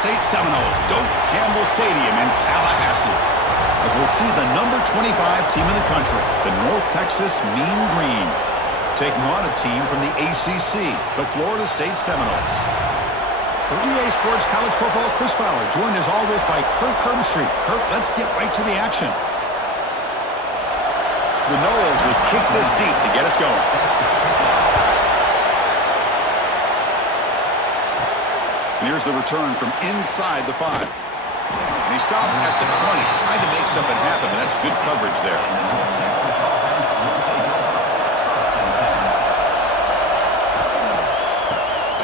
State Seminoles, Doak Campbell Stadium in Tallahassee, as we'll see the number 25 team in the country, the North Texas Mean Green, taking on a team from the ACC, the Florida State Seminoles. For EA Sports College Football, Chris Fowler, joined as always by Kirk Herbstreit. Kirk, let's get right to the action. The Noles will kick this deep to get us going. And here's the return from inside the 5. And he stopped at the 20, trying to make something happen, but that's good coverage there.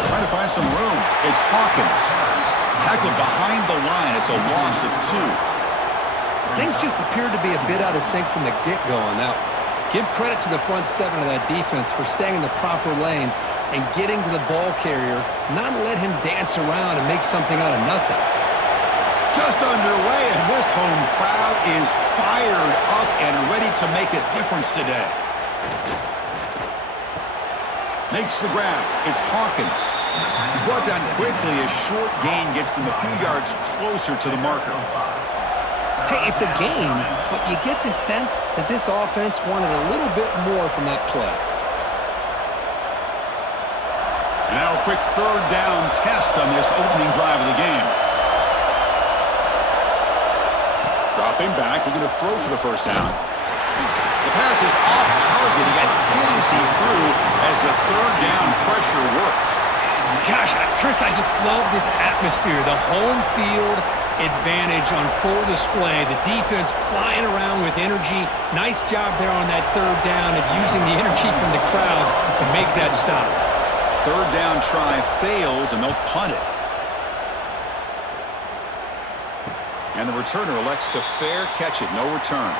Trying to find some room. It's Hawkins. Tackled behind the line. It's a loss of 2. Things just appeared to be a bit out of sync from the get-go on that one. Give credit to the front 7 of that defense for staying in the proper lanes and getting to the ball carrier, not let him dance around and make something out of nothing. Just underway, and this home crowd is fired up and ready to make a difference today. Makes the grab. It's Hawkins. He's brought down quickly. A short gain gets them a few yards closer to the marker. Hey, it's a game, but you get the sense that this offense wanted a little bit more from that play. And now a quick third down test on this opening drive of the game. Dropping back, looking to throw for the first down. The pass is off target. He got hit as he threw as the third down pressure worked. Gosh, Chris, I just love this atmosphere. The home field advantage on full display. The defense flying around with energy. Nice job there on that third down of using the energy from the crowd to make that stop. Third down try fails, and they'll punt it. And the returner elects to fair catch it. No return.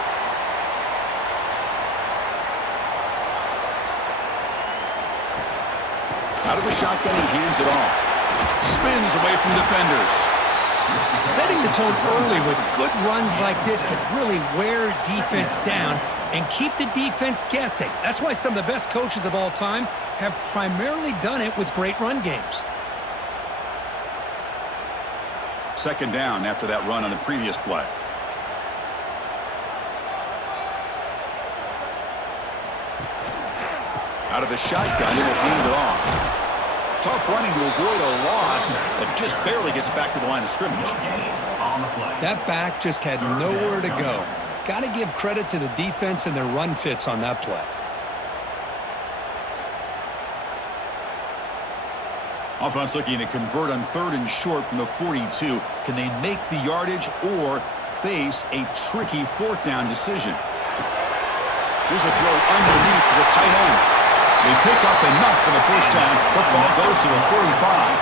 Out of the shotgun, he hands it off. Spins away from defenders. Setting the tone early with good runs like this can really wear defense down and keep the defense guessing. That's why some of the best coaches of all time have primarily done it with great run games. Second down after that run on the previous play. Out of the shotgun, he will hand it off. Tough running to avoid a loss, but just barely gets back to the line of scrimmage. That back just had nowhere to go. Got to give credit to the defense and their run fits on that play. Offense looking to convert on 3rd and short from the 42. Can they make the yardage or face a tricky 4th down decision? Here's a throw underneath to the tight end. They pick up enough for the first down. Football goes to the 45.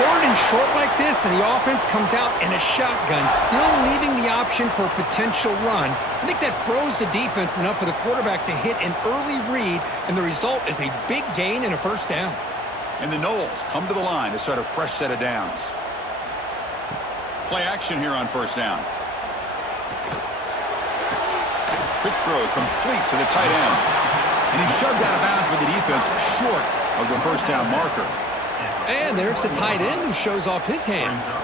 3rd and short like this, and the offense comes out in a shotgun, still leaving the option for a potential run. I think that froze the defense enough for the quarterback to hit an early read, and the result is a big gain and a first down. And the Noles come to the line to start a fresh set of downs. Play action here on first down. Quick throw complete to the tight end. And he's shoved out of bounds by the defense short of the first down marker. And there's the tight end who shows off his hands.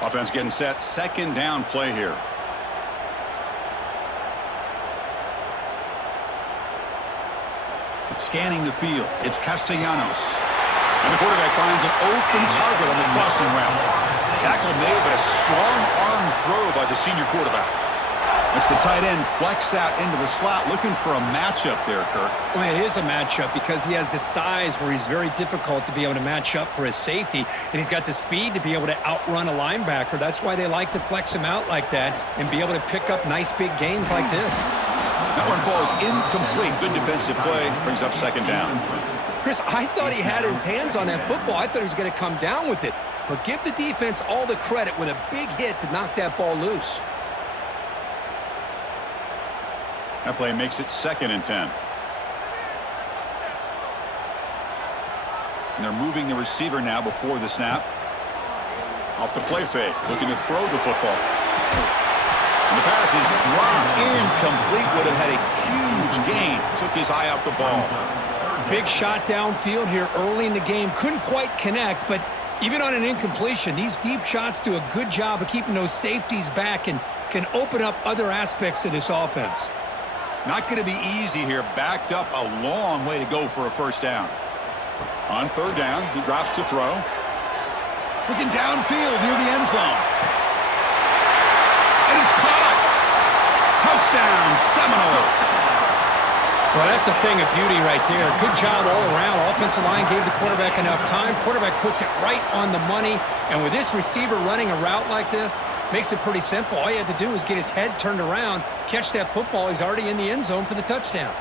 Offense getting set. Second down play here. Scanning the field. It's Castellanos. And the quarterback finds an open target on the crossing route. Tackle made, but a strong arm throw by the senior quarterback. It's the tight end flexed out into the slot, looking for a matchup there, Kirk. Well, it is a matchup because he has the size where he's very difficult to be able to match up for his safety, and he's got the speed to be able to outrun a linebacker. That's why they like to flex him out like that and be able to pick up nice big gains like this. That one falls incomplete. Good defensive play. Brings up second down. Chris, I thought he had his hands on that football. I thought he was going to come down with it. But give the defense all the credit with a big hit to knock that ball loose. That play makes it 2nd and 10. And they're moving the receiver now before the snap. Off the play fake, looking to throw the football. And the pass is dropped incomplete. Would have had a huge gain. Took his eye off the ball. Big shot downfield here early in the game. Couldn't quite connect, but even on an incompletion, these deep shots do a good job of keeping those safeties back and can open up other aspects of this offense. Not going to be easy here. Backed up a long way to go for a first down. On third down, he drops to throw. Looking downfield near the end zone. And it's caught. Touchdown, Seminoles. Well, that's a thing of beauty right there. Good job all around. Offensive line gave the quarterback enough time. Quarterback puts it right on the money. And with this receiver running a route like this, makes it pretty simple. All you had to do was get his head turned around, catch that football. He's already in the end zone for the touchdown.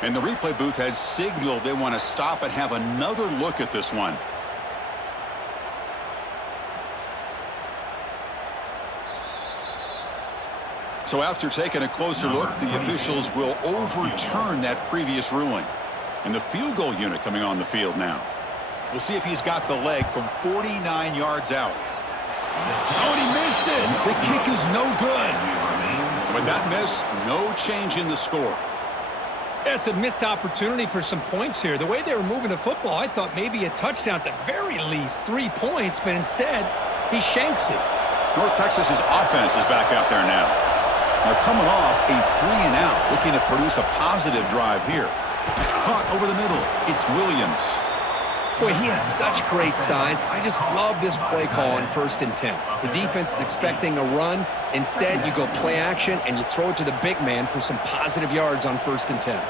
And the replay booth has signaled they want to stop and have another look at this one. So after taking a closer look, the officials will overturn that previous ruling. And the field goal unit coming on the field now. We'll see if he's got the leg from 49 yards out. Oh, and he missed it. The kick is no good. With that miss, no change in the score. It's a missed opportunity for some points here. The way they were moving the football, I thought maybe a touchdown at the very least, 3 points, but instead, he shanks it. North Texas's offense is back out there now. They're coming off a 3-and-out, looking to produce a positive drive here. Caught over the middle. It's Williams. Boy, he has such great size. I just love this play call on 1st and 10. The defense is expecting a run. Instead, you go play action, and you throw it to the big man for some positive yards on 1st and 10.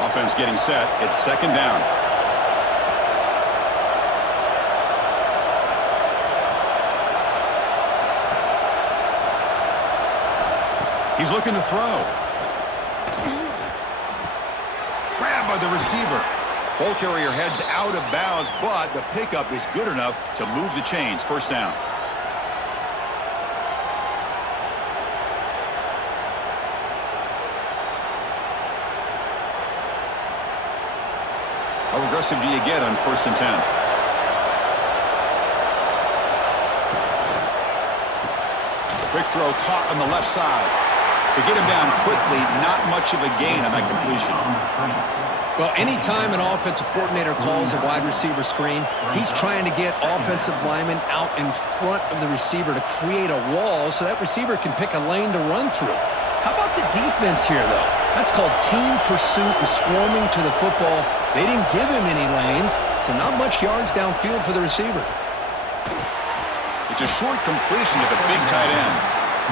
Offense getting set. It's 2nd down. He's looking to throw. Grabbed by the receiver. Ball carrier heads out of bounds, but the pickup is good enough to move the chains. 1st down. How aggressive do you get on 1st and 10? Quick throw caught on the left side. To get him down quickly, not much of a gain on that completion. Well, anytime an offensive coordinator calls a wide receiver screen, he's trying to get offensive linemen out in front of the receiver to create a wall so that receiver can pick a lane to run through. How about the defense here, though? That's called team pursuit and swarming to the football. They didn't give him any lanes, so not much yards downfield for the receiver. It's a short completion to the big tight end.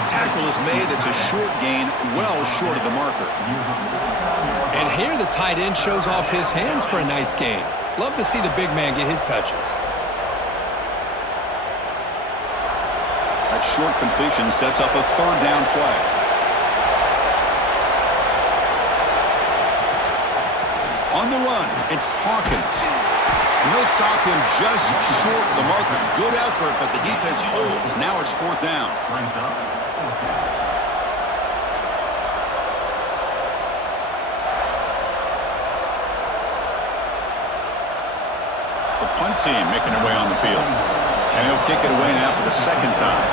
Tackle is made. That's a short gain, well short of the marker. And here the tight end shows off his hands for a nice gain. Love to see the big man get his touches. That short completion sets up a 3rd down play. On the run, it's Hawkins. And they'll stop him just short of the marker. Good effort, but the defense holds. Now it's 4th down. The punt team making their way on the field. And he'll kick it away now for the 2nd time.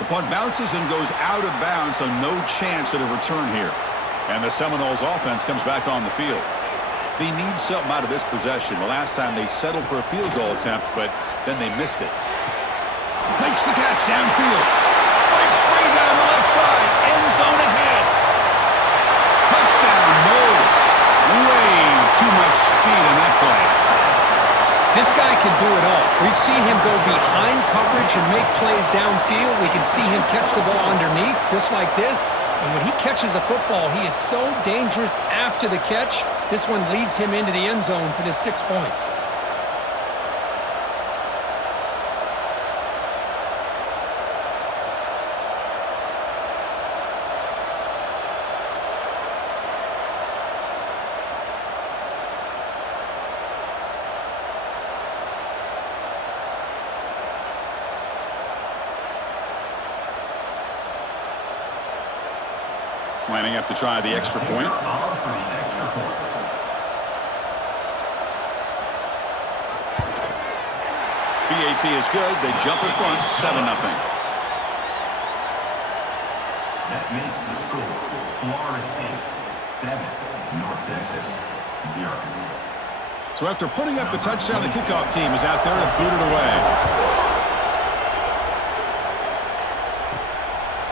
The punt bounces and goes out of bounds, so no chance at a return here. And the Seminoles offense comes back on the field. They need something out of this possession. The last time they settled for a field goal attempt, but then they missed it. Makes the catch downfield. Breaks free down the left side. End zone ahead. Touchdown, Noles. Way too much speed in that play. This guy can do it all. We've seen him go behind coverage and make plays downfield. We can see him catch the ball underneath, just like this. And when he catches a football, he is so dangerous after the catch. This one leads him into the end zone for the 6 points. Lining up to try the extra point. BAT is good. They jump in front, 7-0. That makes the score Florida State 7, North Texas 0. So after putting up a touchdown, the kickoff team is out there to boot it away.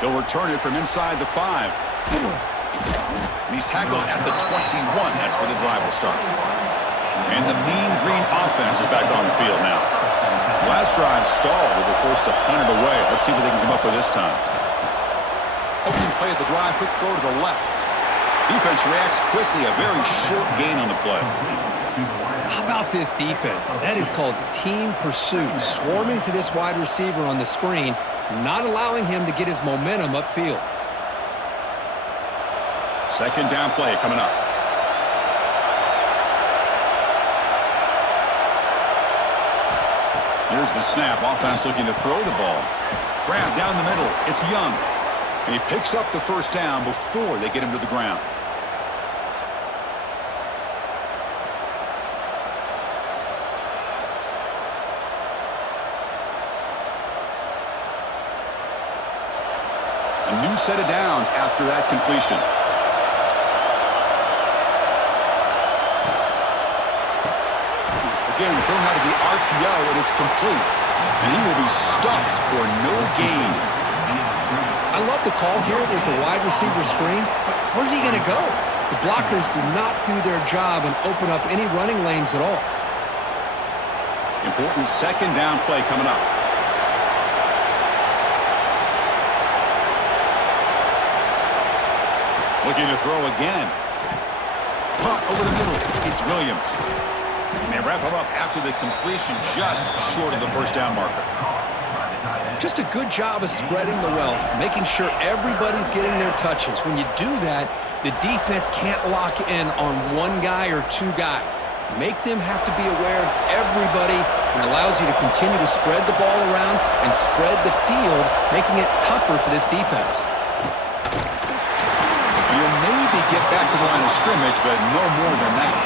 He'll return it from inside the 5. And he's tackled at the 21. That's where the drive will start. And the Mean Green offense is back on the field now. Last drive stalled. They were forced to punt it away. Let's see what they can come up with this time. Opening play at the drive, quick throw to the left. Defense reacts quickly, a very short gain on the play. How about this defense? That is called team pursuit. Swarming to this wide receiver on the screen, not allowing him to get his momentum upfield. Second down play coming up. Here's the snap. Offense looking to throw the ball. Grab down the middle. It's Young. And he picks up the first down before they get him to the ground. A new set of downs after that completion. Again, thrown out of the RPO, and it's complete. And he will be stuffed for no gain. I love the call here with the wide receiver screen, but where's he going to go? The blockers do not do their job and open up any running lanes at all. Important second down play coming up. Looking to throw again. Punt over the middle. It's Williams. And they wrap him up after the completion, just short of the first down marker. Just a good job of spreading the wealth, making sure everybody's getting their touches. When you do that, the defense can't lock in on one guy or two guys. Make them have to be aware of everybody, and allows you to continue to spread the ball around and spread the field, making it tougher for this defense. You'll maybe get back to the line of scrimmage, but no more than that.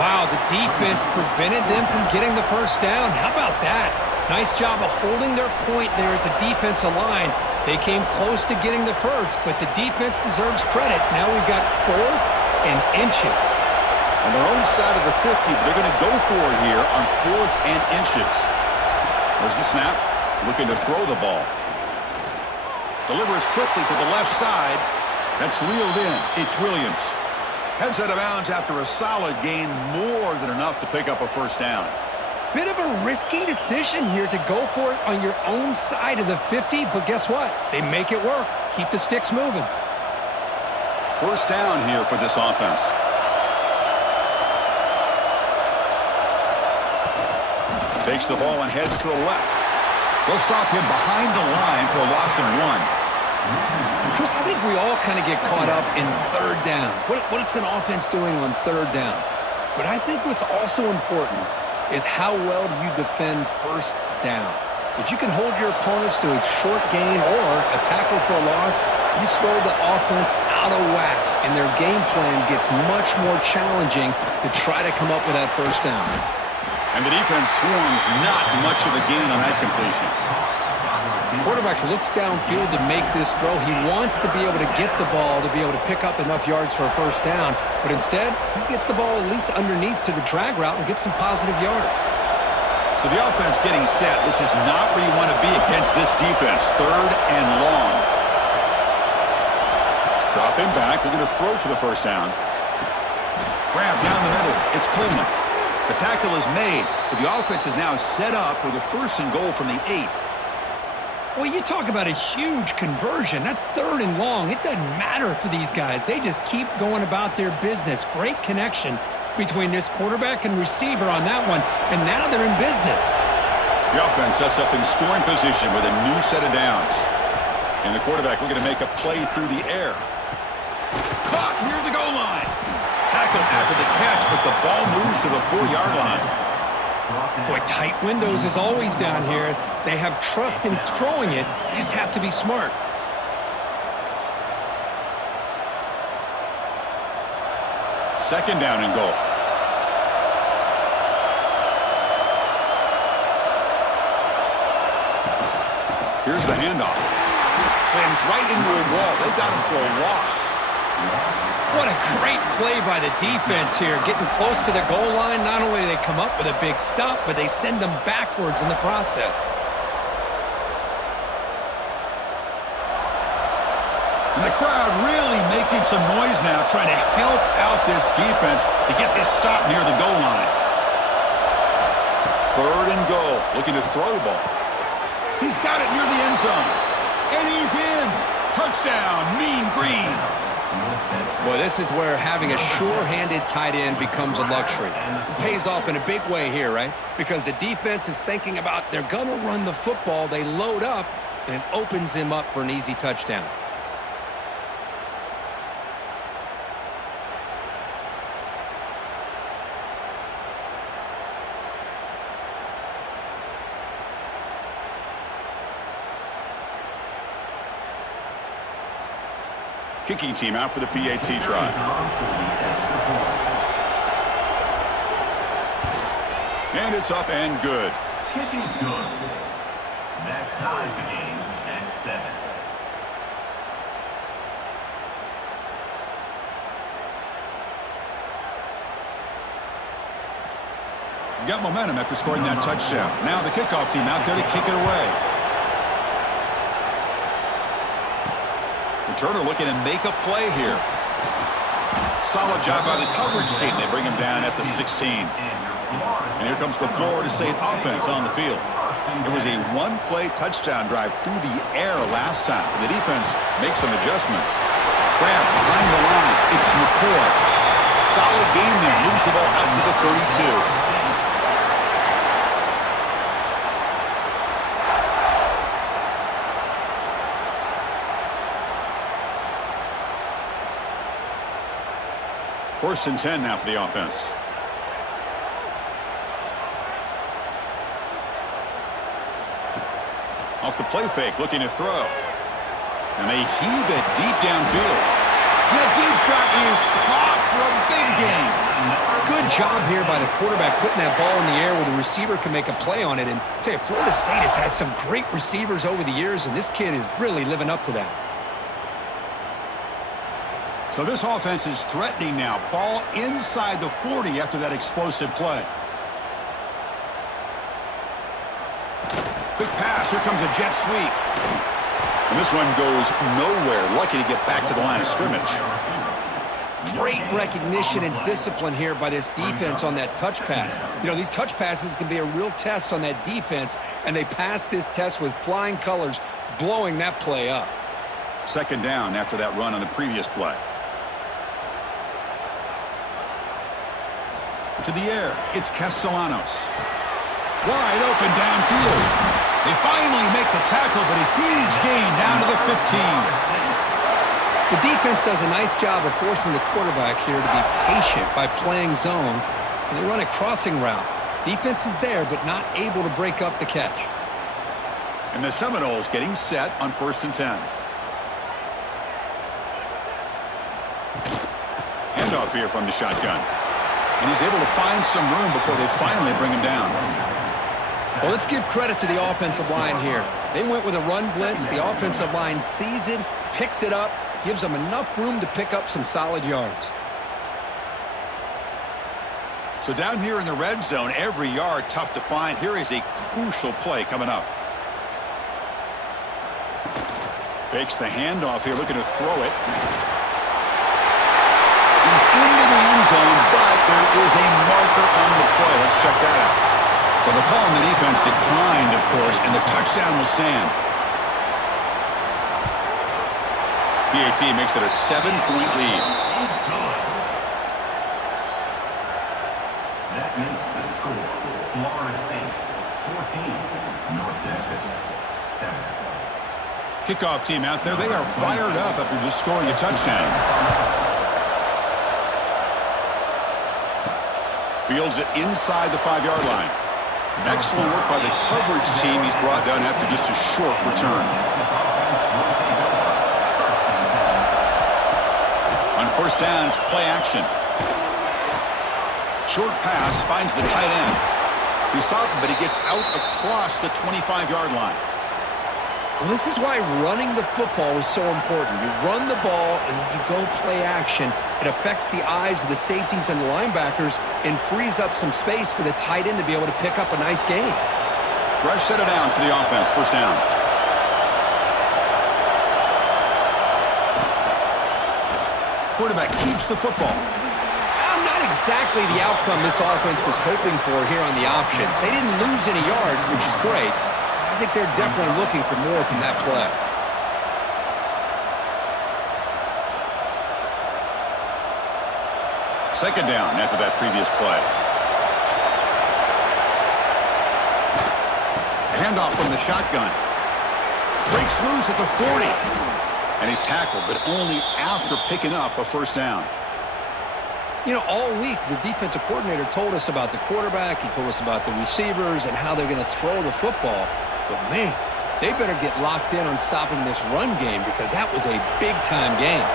Wow, the defense prevented them from getting the first down. How about that? Nice job of holding their point there at the defensive line. They came close to getting the first, but the defense deserves credit. Now we've got 4th and inches. On their own side of the 50, but they're going to go for it here on 4th and inches. There's the snap. Looking to throw the ball. Delivers quickly to the left side. That's reeled in. It's Williams. Heads out of bounds after a solid gain, more than enough to pick up a first down. Bit of a risky decision here to go for it on your own side of the 50, but guess what? They make it work. Keep the sticks moving. First down here for this offense. Takes the ball and heads to the left. They'll stop him behind the line for a loss of 1. Chris, I think we all kind of get caught up in third down. What's an offense doing on third down? But I think what's also important is how well do you defend first down. If you can hold your opponents to a short gain or a tackle for a loss, you throw the offense out of whack, and their game plan gets much more challenging to try to come up with that first down. And the defense swarms, not much of a gain on that completion. Quarterback looks downfield to make this throw. He wants to be able to get the ball to be able to pick up enough yards for a first down, but instead, he gets the ball at least underneath to the drag route and gets some positive yards. So the offense getting set. This is not where you want to be against this defense. 3rd and long. Drop him back. We're going to throw for the first down. Grab down the middle. It's Coleman. The tackle is made, but the offense is now set up with a 1st and goal from the 8. Well, you talk about a huge conversion. That's 3rd and long. It doesn't matter for these guys. They just keep going about their business. Great connection between this quarterback and receiver on that one, and now they're in business. The offense sets up in scoring position with a new set of downs. And the quarterback looking to make a play through the air. Caught near the goal line. Tackled after the catch, but the ball moves to the 4-yard line. Boy, tight windows is always down here. They have trust in throwing it. They just have to be smart. second down and goal. Here's the handoff. Slams right into a wall. They got him for a loss. What a great play by the defense here. Getting close to the goal line, not only do they come up with a big stop, but they send them backwards in the process. And the crowd really making some noise now, trying to help out this defense to get this stop near the goal line. Third and goal, looking to throw the ball. He's got it near the end zone. And he's in. Touchdown, Mean Green. Boy, this is where having a sure-handed tight end becomes a luxury. Pays off in a big way here, right? Because the defense is thinking about they're going to run the football. They load up, and it opens him up for an easy touchdown. Kicking team out for the PAT try. And it's up and good. Kick is good. That ties the game at 7. Got momentum after scoring that touchdown. Now the kickoff team out there to kick it away. Turner looking to make a play here. Solid job by the coverage team. They bring him down at the 16. And here comes the Florida State offense on the field. It was a one-play touchdown drive through the air last time. The defense makes some adjustments. Grab behind the line. It's McCoy. Solid gain there. Moves the ball out to the 32. First and 10 now for the offense. Off the play fake, looking to throw. And they heave it deep downfield. That deep shot is caught for a big gain. Good job here by the quarterback putting that ball in the air where the receiver can make a play on it. And I tell you, Florida State has had some great receivers over the years, and this kid is really living up to that. So this offense is threatening now. Ball inside the 40 after that explosive play. Quick pass. Here comes a jet sweep. And this one goes nowhere. Lucky to get back to the line of scrimmage. Great recognition and discipline here by this defense on that touch pass. You know, these touch passes can be a real test on that defense, and they passed this test with flying colors, blowing that play up. Second down after that run on the previous play. To the air, it's Castellanos. Wide open downfield. They finally make the tackle, but a huge gain down to the 15. The defense does a nice job of forcing the quarterback here to be patient by playing zone, and they run a crossing route. Defense is there, but not able to break up the catch. And the Seminoles getting set on first and 10. Handoff here from the shotgun. And he's able to find some room before they finally bring him down. Well, let's give credit to the offensive line here. They went with a run blitz. The offensive line sees it, picks it up, gives them enough room to pick up some solid yards. So down here in the red zone, every yard tough to find. Here is a crucial play coming up. Fakes the handoff here, looking to throw it. He's into the end zone, but there is a marker on the play. Let's check that out. So the call on the defense declined, of course, and the touchdown will stand. PAT makes it a 7-point lead. That makes the score Florida State 14, North Texas 7. Kickoff team out there. They are fired up after just scoring a touchdown. Fields it inside the 5-yard line. Excellent work by the coverage team he's brought down after just a short return. On first down, it's play action. Short pass finds the tight end. He's stopped, but he gets out across the 25-yard line. Well, this is why running the football is so important. You run the ball, and then you go play action. It affects the eyes of the safeties and linebackers and frees up some space for the tight end to be able to pick up a nice gain. Fresh set of downs for the offense. First down. Quarterback keeps the football. Not exactly the outcome this offense was hoping for here on the option. They didn't lose any yards, which is great. I think they're definitely looking for more from that play. Second down after that previous play. Handoff from the shotgun. Breaks loose at the 40. And he's tackled, but only after picking up a first down. You know, all week, the defensive coordinator told us about the quarterback. He told us about the receivers and how they're going to throw the football. But, man, they better get locked in on stopping this run game because that was a big-time game.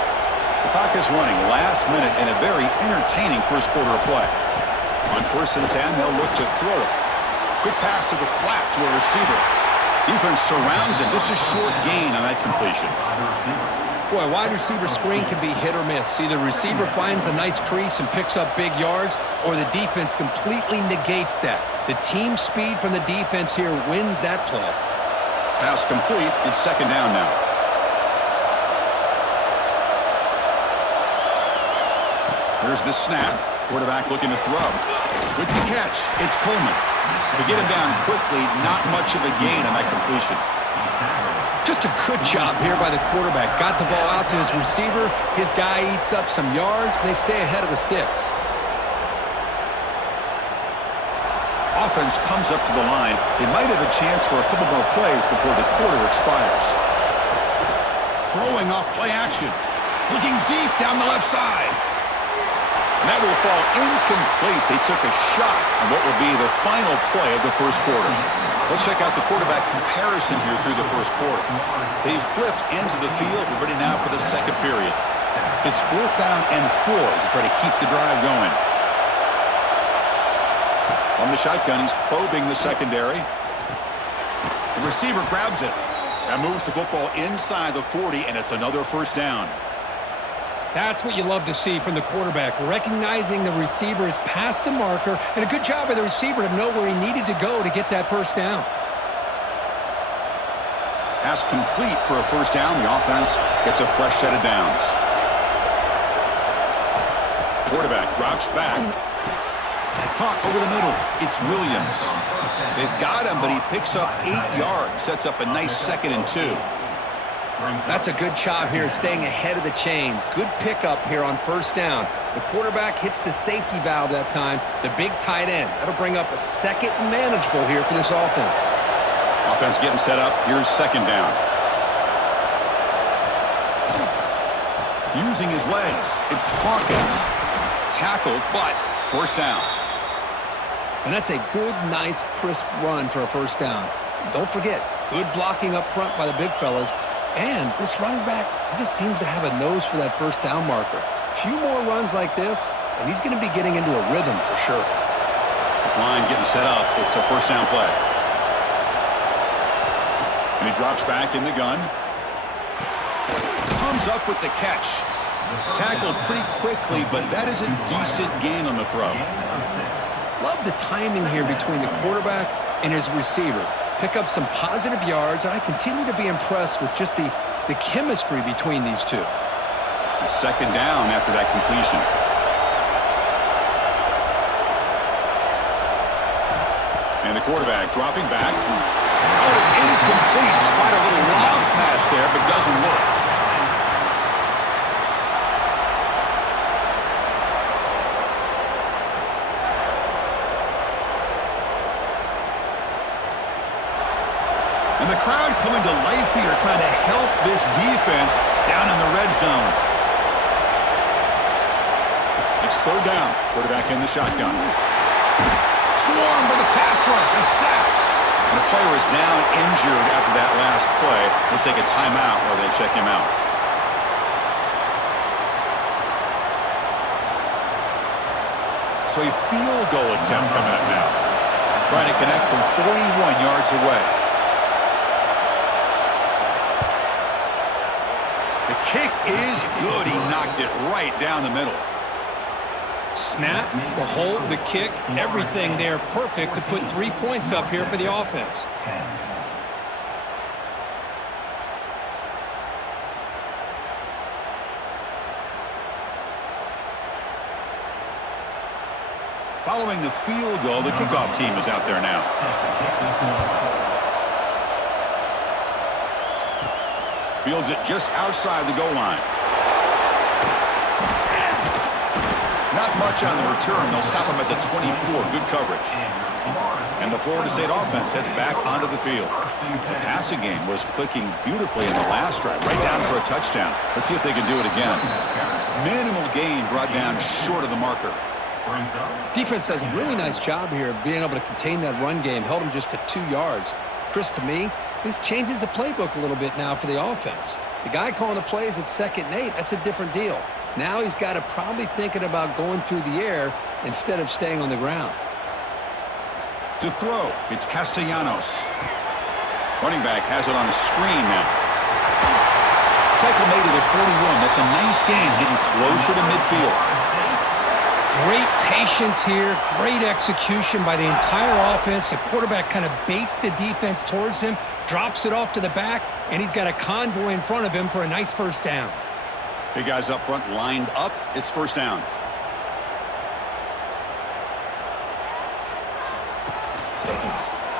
The clock is running last minute in a very entertaining first quarter of play. On 1st and 10, they'll look to throw it. Quick pass to the flat to a receiver. Defense surrounds him. Just a short gain on that completion. Boy, wide receiver screen can be hit or miss. Either receiver finds a nice crease and picks up big yards, or the defense completely negates that. The team speed from the defense here wins that play. Pass complete. It's second down now. Here's the snap. Quarterback looking to throw. With the catch, it's Coleman. To get him down quickly, not much of a gain on that completion. Just a good job here by the quarterback. Got the ball out to his receiver. His guy eats up some yards. They stay ahead of the sticks. Offense comes up to the line. They might have a chance for a couple more plays before the quarter expires. Throwing off play action. Looking deep down the left side. And that will fall incomplete. They took a shot on what will be the final play of the first quarter. Let's check out the quarterback comparison here through the first quarter. They've flipped ends of the field. We're ready now for the second period. It's 4th down and 4 to try to keep the drive going. From the shotgun, he's probing the secondary. The receiver grabs it. That moves the football inside the 40, and it's another first down. That's what you love to see from the quarterback, recognizing the receiver is past the marker, and a good job by the receiver to know where he needed to go to get that first down. Pass complete for a first down. The offense gets a fresh set of downs. Quarterback drops back. Caught over the middle. It's Williams. They've got him, but he picks up 8 yards. Sets up a nice 2nd and 2. That's a good job here, staying ahead of the chains. Good pickup here on first down. The quarterback hits the safety valve that time, the big tight end. That'll bring up a second manageable here for this offense. Offense getting set up. Here's second down. Using his legs. It's Hawkins. Tackled, but first down. And that's a good, nice, crisp run for a first down. Don't forget, good blocking up front by the big fellas. And this running back, he just seems to have a nose for that first down marker. A few more runs like this, and he's going to be getting into a rhythm for sure. This line getting set up. It's a first down play. And he drops back in the gun. Comes up with the catch. Tackled pretty quickly, but that is a decent gain on the throw. Love the timing here between the quarterback and his receiver. Pick up some positive yards, and I continue to be impressed with just the chemistry between these two. A second down after that completion. And the quarterback dropping back. Oh, it's incomplete. Tried a little lob pass there, but doesn't work. And the crowd coming to life here, trying to help this defense down in the red zone. It's third down. Quarterback in the shotgun. Swarmed by the pass rush. A sack. And the player is down injured after that last play. We'll take a timeout while they check him out. So a field goal attempt coming up now. Trying to connect from 41 yards away. The kick is good. He knocked it right down the middle. Snap, the hold, the kick, everything there perfect to put 3 points up here for the offense. Following the field goal, the kickoff team is out there now. Fields it just outside the goal line. Not much on the return. They'll stop him at the 24. Good coverage. And the Florida State offense heads back onto the field. The passing game was clicking beautifully in the last drive, right down for a touchdown. Let's see if they can do it again. Minimal gain brought down short of the marker. Defense does a really nice job here of being able to contain that run game. Held him just to 2 yards. Chris, to me, this changes the playbook a little bit now for the offense. The guy calling the plays at 2nd and 8, that's a different deal. Now he's got to probably thinking about going through the air instead of staying on the ground. To throw, it's Castellanos. Running back has it on a screen now. Tackle made to the 41. That's a nice gain, getting closer to midfield. Great patience here, great execution by the entire offense. The quarterback kind of baits the defense towards him, drops it off to the back, and he's got a convoy in front of him for a nice first down. Big guys up front lined up. It's first down.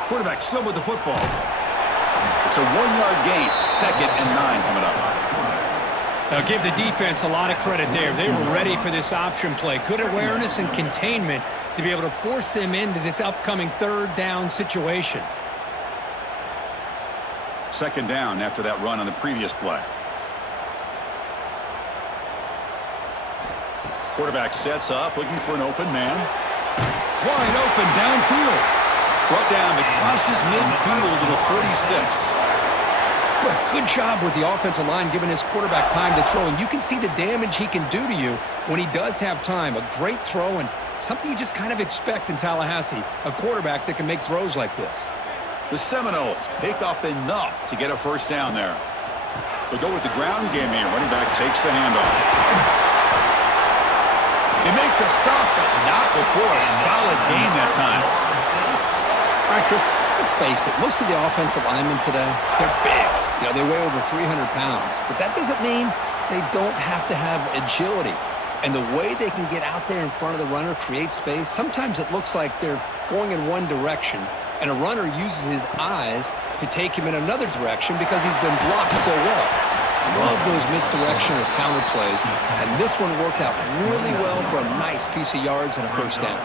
Quarterback still with the football. It's a 1-yard gain. 2nd and 9 coming up. Now give the defense a lot of credit there. They were ready for this option play. Good awareness and containment to be able to force them into this upcoming 3rd down situation. 2nd down after that run on the previous play. Quarterback sets up, looking for an open man. Wide open downfield. Brought down to crosses midfield to the 46. But good job with the offensive line giving his quarterback time to throw. And you can see the damage he can do to you when he does have time. A great throw and something you just kind of expect in Tallahassee. A quarterback that can make throws like this. The Seminoles pick up enough to get a first down there. They'll go with the ground game here. Running back takes the handoff. They make the stop, but not before a solid gain that time. All right, Chris, let's face it. Most of the offensive linemen today, they're big. You know, they weigh over 300 pounds. But that doesn't mean they don't have to have agility. And the way they can get out there in front of the runner, create space, sometimes it looks like they're going in one direction, and a runner uses his eyes to take him in another direction because he's been blocked so well. Love those misdirection or counter plays, and this one worked out really well for a nice piece of yards and a first down.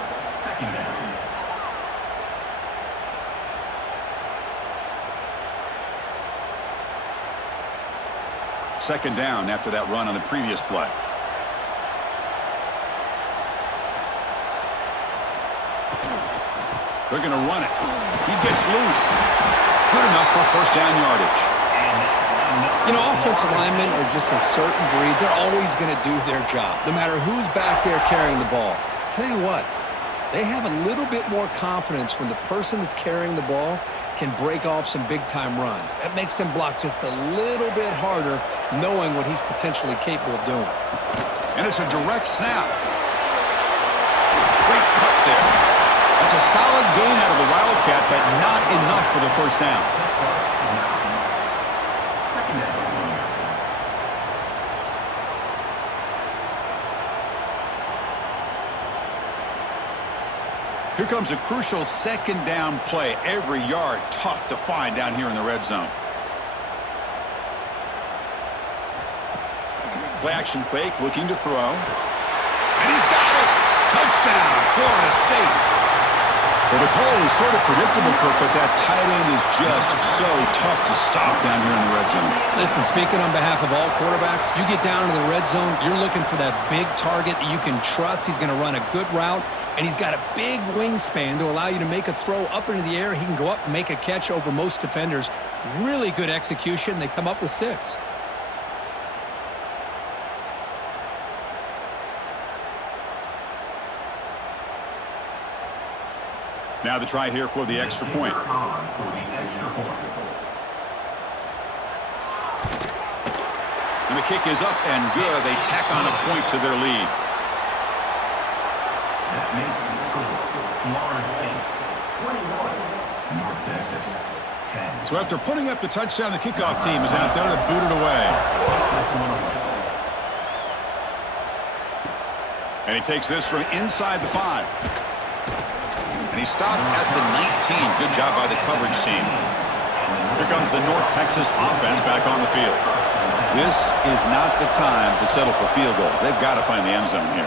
Second down after that run on the previous play. They're going to run it. He gets loose. Good enough for first down yardage. You know, offensive linemen are just a certain breed. They're always going to do their job, no matter who's back there carrying the ball. I'll tell you what, they have a little bit more confidence when the person that's carrying the ball can break off some big-time runs. That makes them block just a little bit harder, knowing what he's potentially capable of doing. And it's a direct snap. Great cut there. That's a solid gain out of the Wildcat, but not enough for the first down. Here comes a crucial second down play. Every yard tough to find down here in the red zone. Play action fake, looking to throw. And he's got it! Touchdown, Florida State. Well, the call was sort of predictable, Kirk, but that tight end is just so tough to stop down here in the red zone. Listen, speaking on behalf of all quarterbacks, you get down into the red zone, you're looking for that big target that you can trust. He's going to run a good route, and he's got a big wingspan to allow you to make a throw up into the air. He can go up and make a catch over most defenders. Really good execution. They come up with 6. Now the try here for the extra point. And the kick is up and good. They tack on a point to their lead. That makes the score Florida State 21, North Texas 10. So after putting up the touchdown, the kickoff team is out there to boot it away. And he takes this from inside the 5. And he stopped at the 19. Good job by the coverage team. Here comes the North Texas offense back on the field. This is not the time to settle for field goals. They've got to find the end zone here.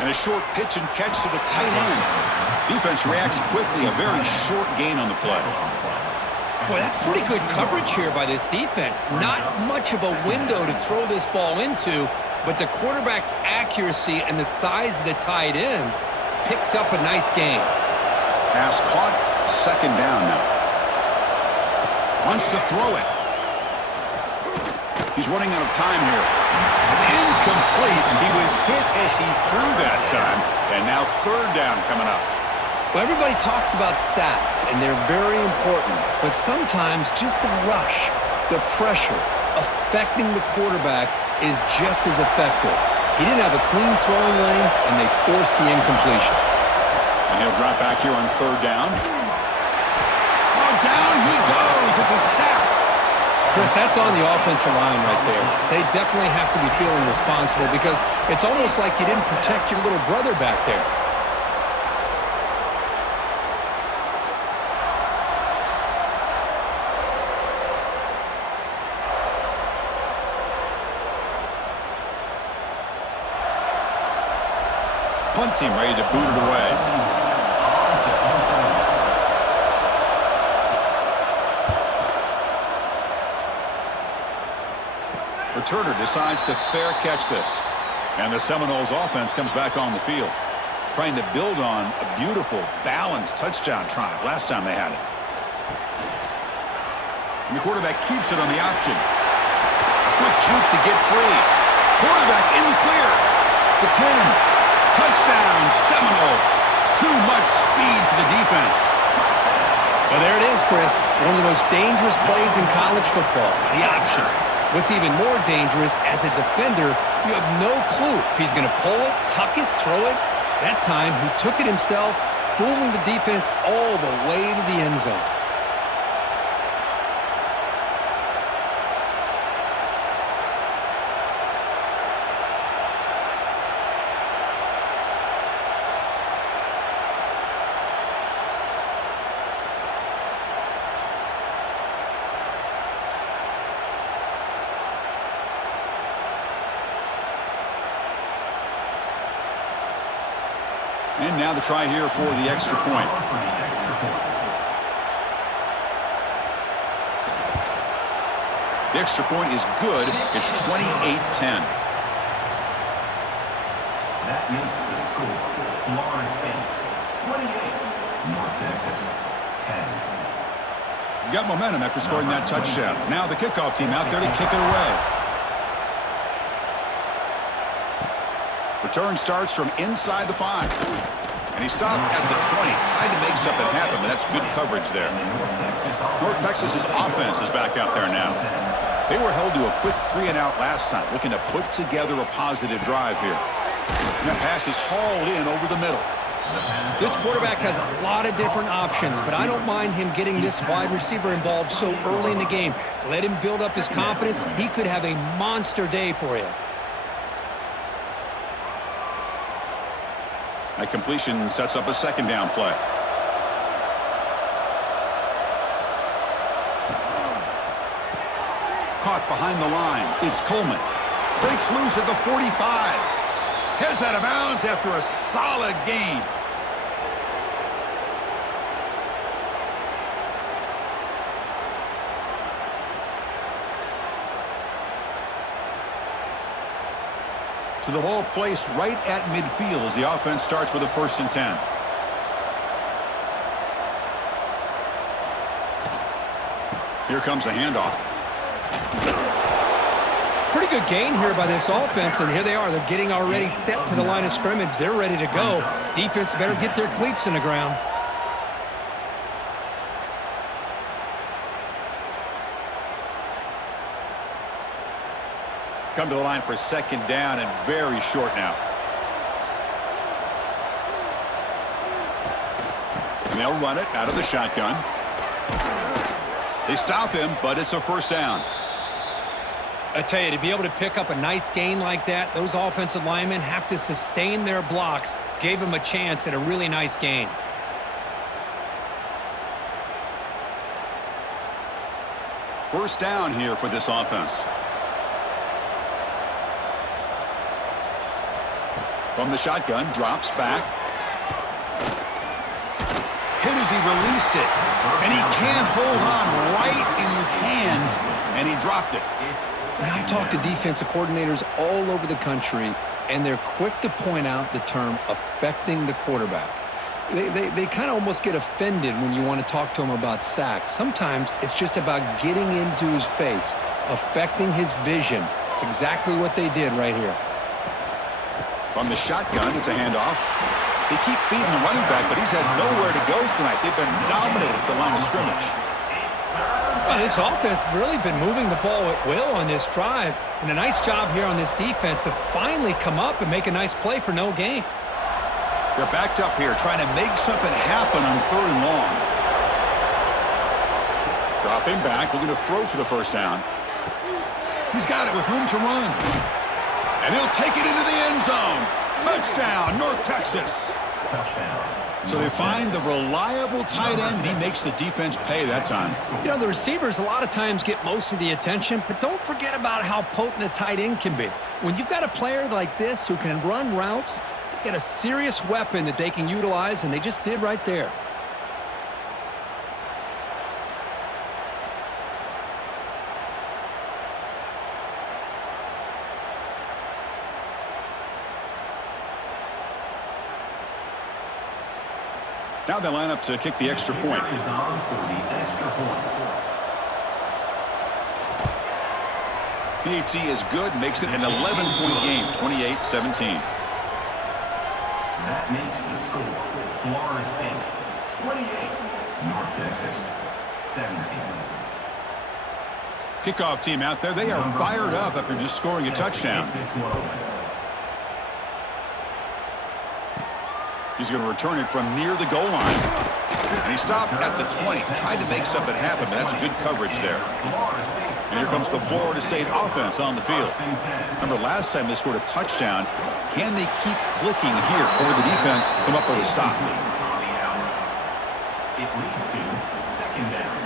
And a short pitch and catch to the tight end. Defense reacts quickly. A very short gain on the play. Boy, that's pretty good coverage here by this defense. Not much of a window to throw this ball into, but the quarterback's accuracy and the size of the tight end picks up a nice gain. Pass caught. Second down now. Wants to throw it. He's running out of time here. It's incomplete, and he was hit as he threw that time. And now third down coming up. Well, everybody talks about sacks, and they're very important. But sometimes just the rush, the pressure, affecting the quarterback is just as effective. He didn't have a clean throwing lane, and they forced the incompletion. And he'll drop back here on third down. Oh, down he goes. It's a sack. Chris, that's on the offensive line right there. They definitely have to be feeling responsible because it's almost like you didn't protect your little brother back there. Punt team ready to boot it away. Returner decides to fair catch this. And the Seminoles offense comes back on the field, trying to build on a beautiful, balanced touchdown drive last time they had it. And the quarterback keeps it on the option. A quick juke to get free. Quarterback in the clear. The 10. Touchdown, Seminoles. Too much speed for the defense. Well, there it is, Chris. One of the most dangerous plays in college football, the option. What's even more dangerous, as a defender, you have no clue if he's going to pull it, tuck it, throw it. That time, he took it himself, fooling the defense all the way to the end zone. And now the try here for the extra point. The extra point is good. It's 28-10. That makes the score Florida State 28, North Texas 10. You got momentum after scoring that touchdown. Now the kickoff team out there to kick it away. Return starts from inside the 5. And he stopped at the 20. Tried to make something happen, but that's good coverage there. North Texas's offense is back out there now. They were held to a quick 3-and-out last time, looking to put together a positive drive here. And that pass is hauled in over the middle. This quarterback has a lot of different options, but I don't mind him getting this wide receiver involved so early in the game. Let him build up his confidence. He could have a monster day for you. That completion sets up a second down play. Caught behind the line. It's Coleman. Breaks loose at the 45. Heads out of bounds after a solid gain. So the ball placed right at midfield as the offense starts with a 1st and 10. Here comes the handoff. Pretty good gain here by this offense, and here they are. They're getting already set to the line of scrimmage. They're ready to go. Defense better get their cleats in the ground. Come to the line for second down and very short now. And they'll run it out of the shotgun. They stop him, but it's a first down. I tell you, to be able to pick up a nice gain like that, those offensive linemen have to sustain their blocks. Gave them a chance at a really nice gain. First down here for this offense. From the shotgun, drops back. Hit as he released it. And he can't hold on right in his hands, and he dropped it. And I talk to defensive coordinators all over the country, and they're quick to point out the term affecting the quarterback. They kind of almost get offended when you want to talk to them about sacks. Sometimes it's just about getting into his face, affecting his vision. It's exactly what they did right here. From the shotgun, it's a handoff. They keep feeding the running back, but he's had nowhere to go tonight. They've been dominated at the line of scrimmage. Well, this offense has really been moving the ball at will on this drive, and a nice job here on this defense to finally come up and make a nice play for no gain. They're backed up here, trying to make something happen on third and long. Dropping back, looking to throw for the first down. He's got it with room to run. And he'll take it into the end zone. Touchdown, North Texas. So they find the reliable tight end, and he makes the defense pay that time. You know, the receivers a lot of times get most of the attention, but don't forget about how potent a tight end can be. When you've got a player like this who can run routes, you get a serious weapon that they can utilize, and they just did right there. Now they line up to kick the extra point. PAT is good, makes it an 11-point game, 28-17. That makes the score Florida State 28, North Texas 17. Kickoff team out there, they are fired up after just scoring a touchdown. He's going to return it from near the goal line. And he stopped at the 20. Tried to make something happen, but that's good coverage there. And here comes the Florida State offense on the field. Remember, last time they scored a touchdown. Can they keep clicking here, or will the defense come up with a stop? It leads to second down.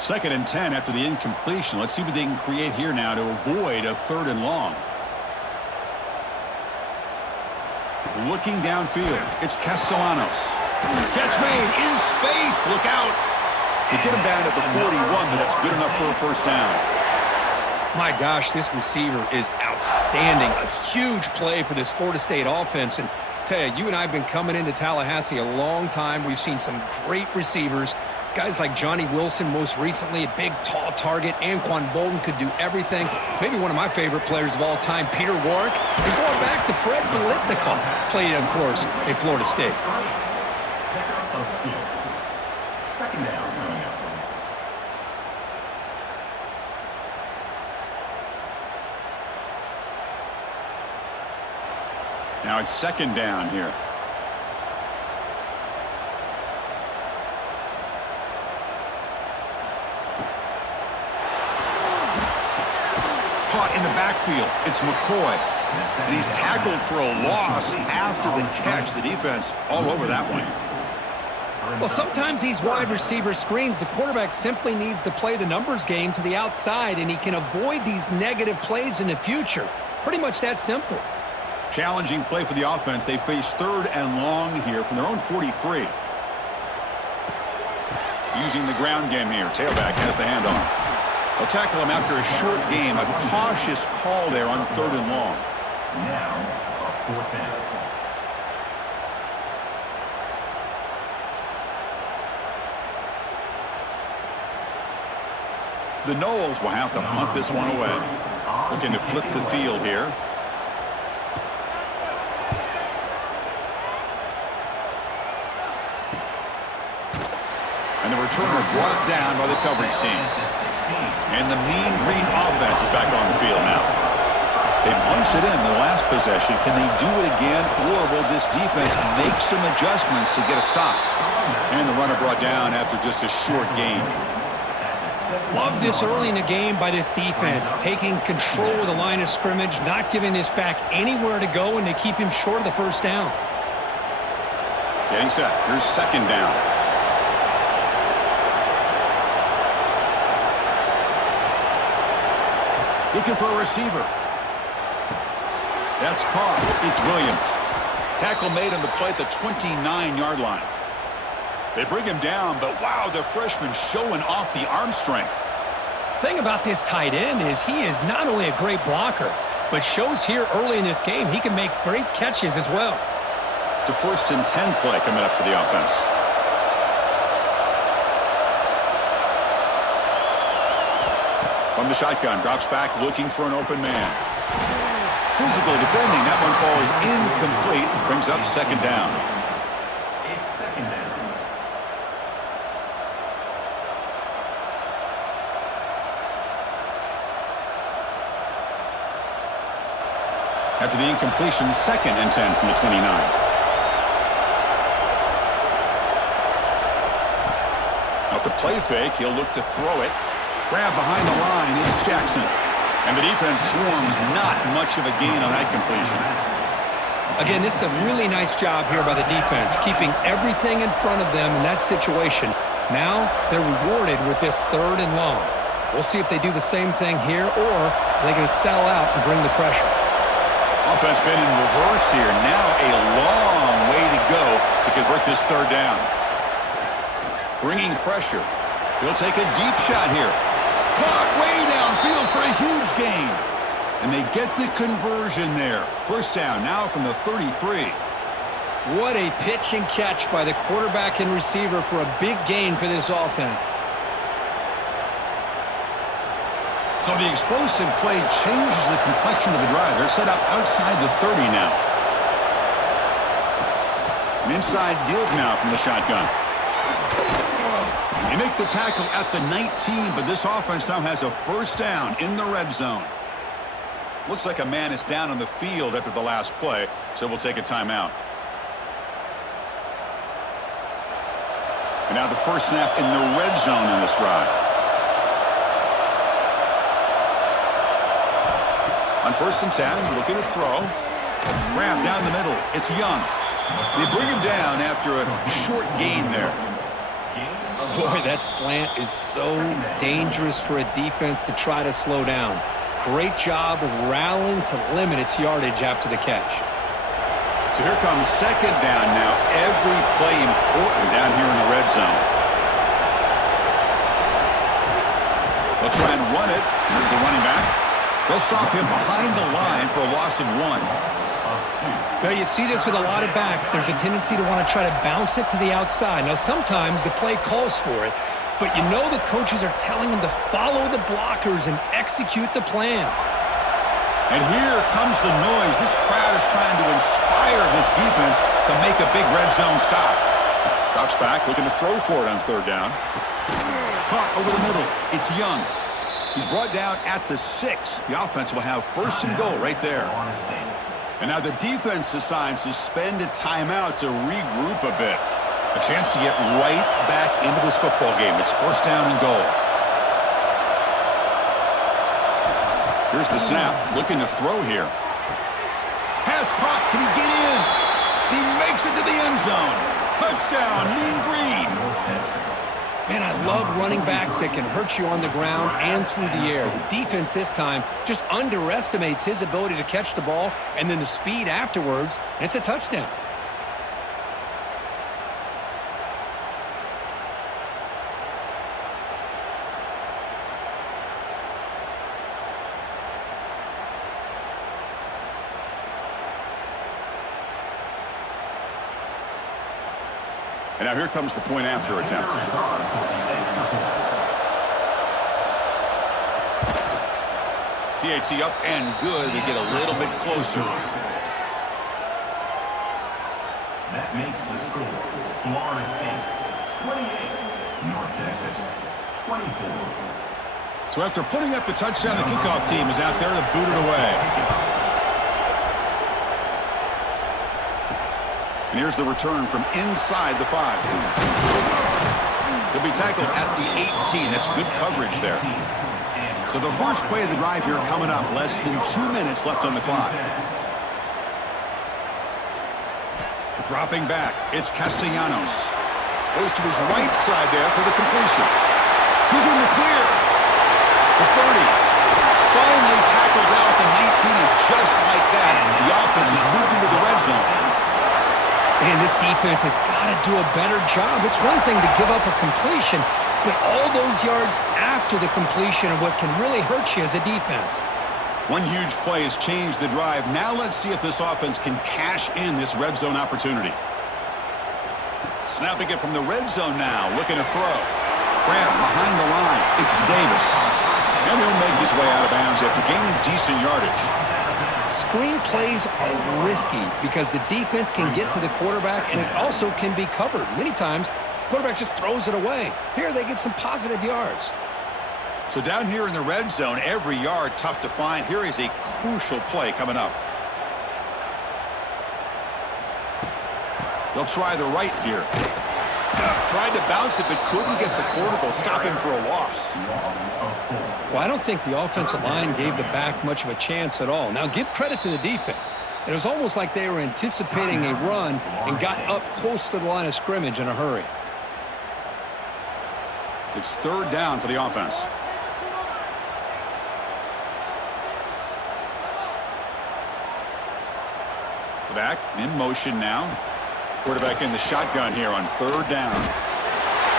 Second and 10 after the incompletion. Let's see what they can create here now to avoid a third and long. Looking downfield, it's Castellanos. Catch made in space. Look out. They get him down at the 41, but that's good enough for a first down. My gosh, this receiver is outstanding. A huge play for this Florida State offense. And tell you, you and I have been coming into Tallahassee a long time. We've seen some great receivers. Guys like Johnny Wilson, most recently, a big, tall target. Anquan Bolden could do everything. Maybe one of my favorite players of all time, Peter Warwick. And going back to Fred Biletnikoff, played, of course, at Florida State. Second down coming up. Now it's second down here. Caught in the backfield. It's McCoy. And he's tackled for a loss after the catch. The defense all over that one. Well, sometimes these wide receiver screens, the quarterback simply needs to play the numbers game to the outside, and he can avoid these negative plays in the future. Pretty much that simple. Challenging play for the offense. They face third and long here from their own 43. Using the ground game here. Tailback has the handoff. They'll tackle him after a short game. A cautious call there on third and long. Now, a fourth down. The Noles will have to punt this one away. Looking to flip the field here. And the returner brought down by the coverage team. And the mean green offense is back on the field now. They punched it in the last possession. Can they do it again, or will this defense make some adjustments to get a stop? And the runner brought down after just a short gain. Love this early in the game by this defense, taking control of the line of scrimmage, not giving this back anywhere to go, and they keep him short of the first down. Getting set. Here's second down. Looking for a receiver. That's caught. It's Williams. Tackle made on the play at the 29-yard line. They bring him down, but wow, the freshman showing off the arm strength. Thing about this tight end is he is not only a great blocker, but shows here early in this game he can make great catches as well. It's a 1st and 10 play coming up for the offense. From the shotgun, drops back looking for an open man. Physical defending, that one falls incomplete, brings up second down. It's second down. After the incompletion, 2nd and 10 from the 29. Off the play fake, he'll look to throw it. Grab behind the line, it's Jackson. And the defense swarms, not much of a gain on that completion. Again, this is a really nice job here by the defense, keeping everything in front of them in that situation. Now they're rewarded with this 3rd and long. We'll see if they do the same thing here, or are they going to sell out and bring the pressure. Offense been in reverse here. Now a long way to go to convert this 3rd down. Bringing pressure. He'll take a deep shot here. Caught way downfield for a huge gain. And they get the conversion there. 1st down now from the 33. What a pitch and catch by the quarterback and receiver for a big gain for this offense. So the explosive play changes the complexion of the drive. They're set up outside the 30 now. An inside give now from the shotgun. They make the tackle at the 19, but this offense now has a 1st down in the red zone. Looks like a man is down on the field after the last play, so we'll take a timeout. And now the first snap in the red zone in this drive. On 1st and 10, looking to throw. Grab down the middle. It's Young. They bring him down after a short gain there. Boy, that slant is so dangerous for a defense to try to slow down. Great job of rallying to limit its yardage after the catch. So here comes second down now. Every play important down here in the red zone. They'll try and run it. Here's the running back. They'll stop him behind the line for a loss of 1. Now, you see this with a lot of backs. There's a tendency to want to try to bounce it to the outside. Now, sometimes the play calls for it, but you know the coaches are telling them to follow the blockers and execute the plan. And here comes the noise. This crowd is trying to inspire this defense to make a big red zone stop. Drops back, looking to throw for it on 3rd down. Caught over the middle. It's Young. He's brought down at the 6. The offense will have 1st and goal right there. And now the defense decides to spend a timeout to regroup a bit. A chance to get right back into this football game. It's 1st down and goal. Here's the snap. Looking to throw here. Pass caught. Can he get in? He makes it to the end zone. Touchdown, Mean Green. Man, I love running backs that can hurt you on the ground and through the air. The defense this time just underestimates his ability to catch the ball, and then the speed afterwards, and it's a touchdown. And now here comes the point after attempt. PAT up and good. They get a little bit closer. That makes the score Florida State 28, North Texas 24. So after putting up a touchdown, the kickoff team is out there to boot it away. And here's the return from inside the 5. He'll be tackled at the 18. That's good coverage there. So the first play of the drive here coming up. Less than 2 minutes left on the clock. Dropping back, it's Castellanos. Goes to his right side there for the completion. He's in the clear. The 30. Finally tackled out at the 19, and just like that, the offense has moved into the red zone. Man, this defense has got to do a better job. It's one thing to give up a completion, but all those yards after the completion are what can really hurt you as a defense. One huge play has changed the drive. Now let's see if this offense can cash in this red zone opportunity. Snapping it from the red zone now, looking to throw. Grab behind the line. It's Davis. And he'll make his way out of bounds after gaining decent yardage. Screen plays are risky because the defense can get to the quarterback, and it also can be covered. Many times, the quarterback just throws it away. Here, they get some positive yards. So down here in the red zone, every yard tough to find. Here is a crucial play coming up. They'll try the right here. Tried to bounce it, but couldn't get the cortical, stopping for a loss. Well, I don't think the offensive line gave the back much of a chance at all. Now, give credit to the defense. It was almost like they were anticipating a run and got up close to the line of scrimmage in a hurry. It's third down for the offense. Back in motion now. Quarterback in the shotgun here on third down.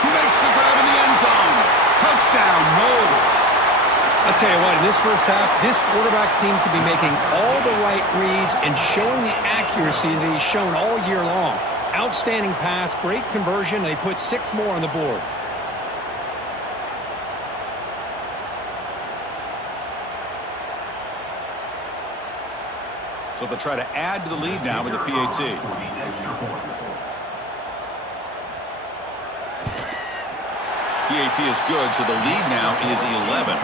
He makes the grab in the end zone. Touchdown, Knowles. I'll tell you what, in this first half, this quarterback seems to be making all the right reads and showing the accuracy that he's shown all year long. Outstanding pass, great conversion. They put 6 more on the board. So they'll try to add to the lead now with the PAT. PAT is good, so the lead now is 11.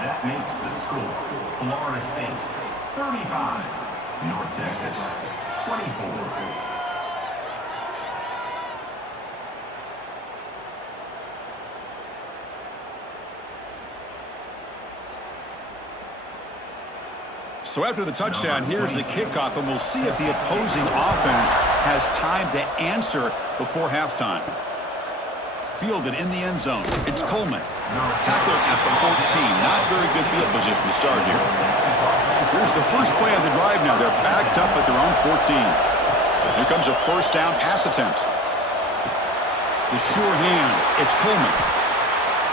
That makes the score Florida State 35, North Texas 24. So after the touchdown, here's the kickoff, and we'll see if the opposing offense has time to answer before halftime. Fielded in the end zone. It's Coleman. Tackled at the 14. Not very good field position to start here. Here's the first play of the drive now. They're backed up at their own 14. Here comes a first down pass attempt. The sure hands. It's Coleman.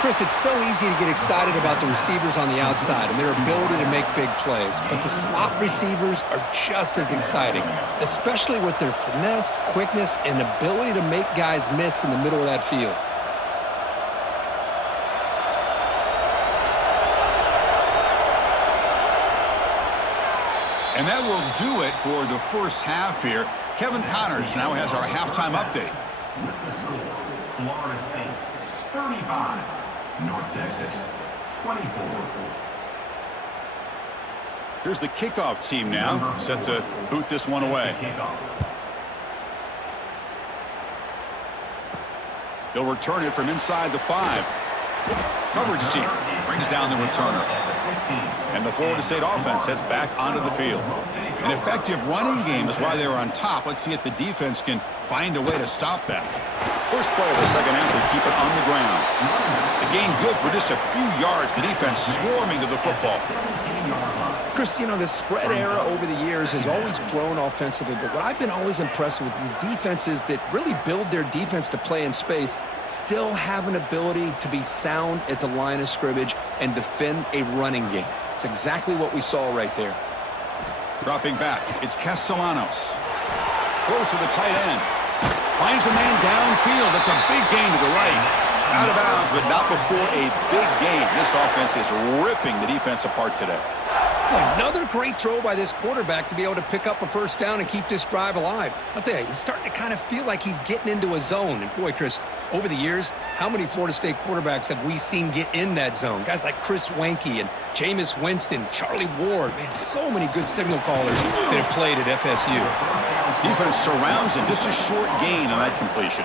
Chris, it's so easy to get excited about the receivers on the outside and their ability to make big plays, but the slot receivers are just as exciting, especially with their finesse, quickness, and ability to make guys miss in the middle of that field. And that will do it for the first half here. Kevin Connors now has our halftime update. With the score, Florida State 35, North Texas 24. Here's the kickoff team now, set to boot this one away. They'll return it from inside the 5. Coverage team brings down the returner. And the Florida State offense heads back onto the field. An effective running game is why they were on top. Let's see if the defense can find a way to stop that. First play of the second half, they keep it on the ground. The gain good for just a few yards. The defense swarming to the football. Chris, you know, the spread era over the years has always grown offensively, but what I've been always impressed with the defenses that really build their defense to play in space still have an ability to be sound at the line of scrimmage and defend a running game. It's exactly what we saw right there. Dropping back, it's Castellanos. Close to the tight end. Finds a man downfield. That's a big gain to the right. Out of bounds, but not before a big gain. This offense is ripping the defense apart today. Another great throw by this quarterback to be able to pick up a first down and keep this drive alive. I'll tell you, he's starting to kind of feel like he's getting into a zone. And boy, Chris, over the years, how many Florida State quarterbacks have we seen get in that zone? Guys like Chris Wenke and Jameis Winston, Charlie Ward. Man, so many good signal callers that have played at FSU. Defense surrounds him. Just a short gain on that completion.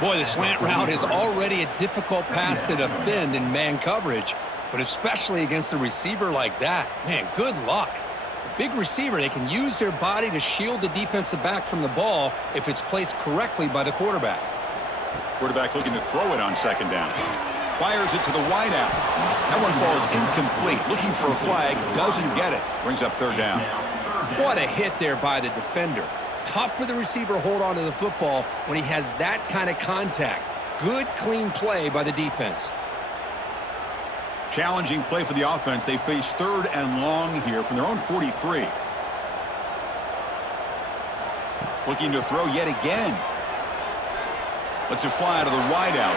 Boy, the slant route is already a difficult pass to defend in man coverage, but especially against a receiver like that. Man, good luck. A big receiver, they can use their body to shield the defensive back from the ball if it's placed correctly by the quarterback. Quarterback looking to throw it on second down. Fires it to the wideout. That one falls incomplete. Looking for a flag, doesn't get it. Brings up third down. What a hit there by the defender. Tough for the receiver to hold on to the football when he has that kind of contact. Good, clean play by the defense. Challenging play for the offense. They face third and long here from their own 43. Looking to throw yet again. Lets it fly to the wideout.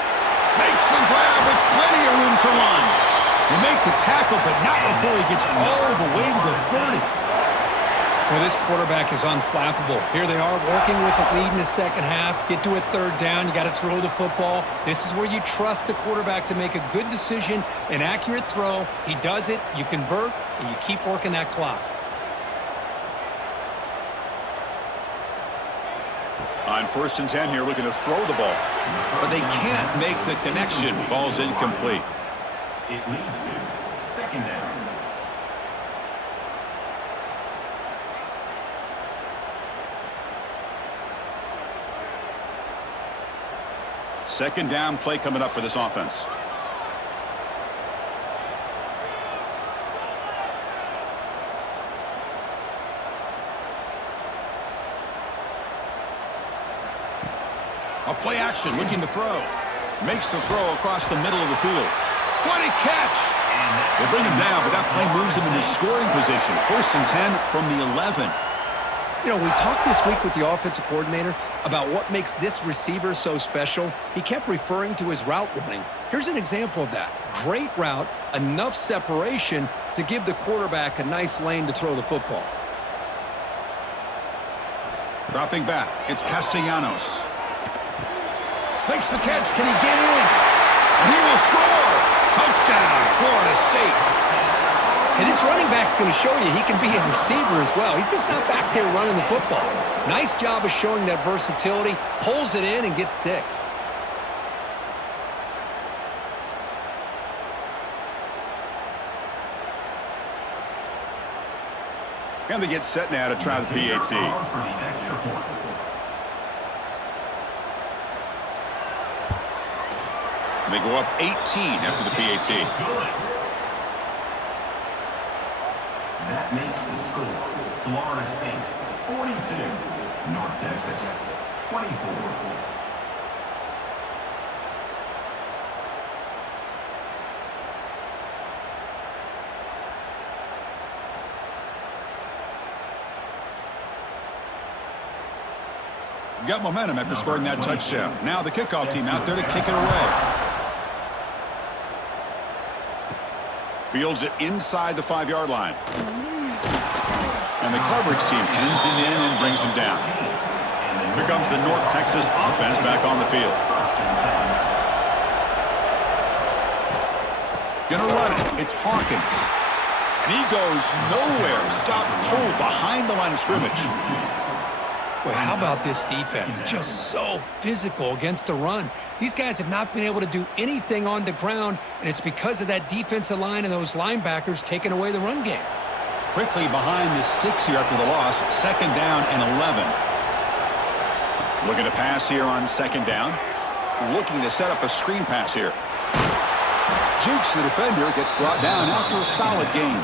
Makes the grab with plenty of room to run. They make the tackle, but not before he gets all the way to the 30. Well, this quarterback is unflappable. Here they are working with the lead in the second half. Get to a third down. You got to throw the football. This is where you trust the quarterback to make a good decision, an accurate throw. He does it, you convert, and you keep working that clock. On 1st and 10 here, looking to throw the ball. But they can't make the connection. Ball's incomplete. It leads to second down. Second down play coming up for this offense. A play action, looking to throw. Makes the throw across the middle of the field. What a catch! They bring him down, but that play moves him into scoring position. 1st and 10 from the 11. You know, we talked this week with the offensive coordinator about what makes this receiver so special. He kept referring to his route running. Here's an example of that. Great route, enough separation to give the quarterback a nice lane to throw the football. Dropping back, it's Castellanos. Makes the catch, can he get in? And he will score! Touchdown, Florida State. And this running back's going to show you he can be a receiver as well. He's just not back there running the football. Nice job of showing that versatility. Pulls it in and gets 6. And they get set now to try the PAT. And they go up 18 after the PAT. That makes the score Florida State 42, North Texas 24. Got momentum after scoring that touchdown. Now the kickoff team out there to kick it away. Fields it inside the 5-yard line. And the coverage team pins him in and brings him down. Here comes the North Texas offense back on the field. Gonna run it. It's Hawkins. And he goes nowhere. Stopped cold behind the line of scrimmage. Boy, how about this defense? Just so physical against the run. These guys have not been able to do anything on the ground, and it's because of that defensive line and those linebackers taking away the run game. Quickly behind the sticks here after the loss. 2nd down and 11. Looking to pass here on 2nd down. Looking to set up a screen pass here. Jukes the defender, gets brought down after a solid gain.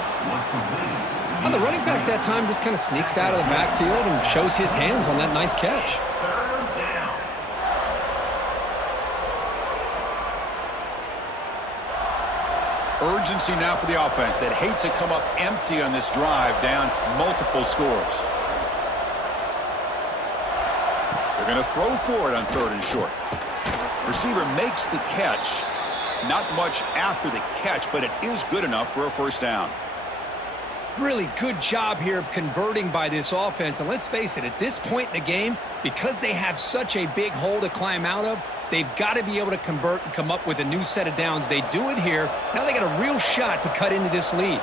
Well, the running back that time just kind of sneaks out of the backfield and shows his hands on that nice catch. Urgency now for the offense that hate to come up empty on this drive, down multiple scores. They're going to throw for it on 3rd and short. Receiver makes the catch. Not much after the catch, but it is good enough for a first down. Really good job here of converting by this offense. And let's face it, at this point in the game, because they have such a big hole to climb out of, they've got to be able to convert and come up with a new set of downs. They do it here. Now they got a real shot to cut into this lead.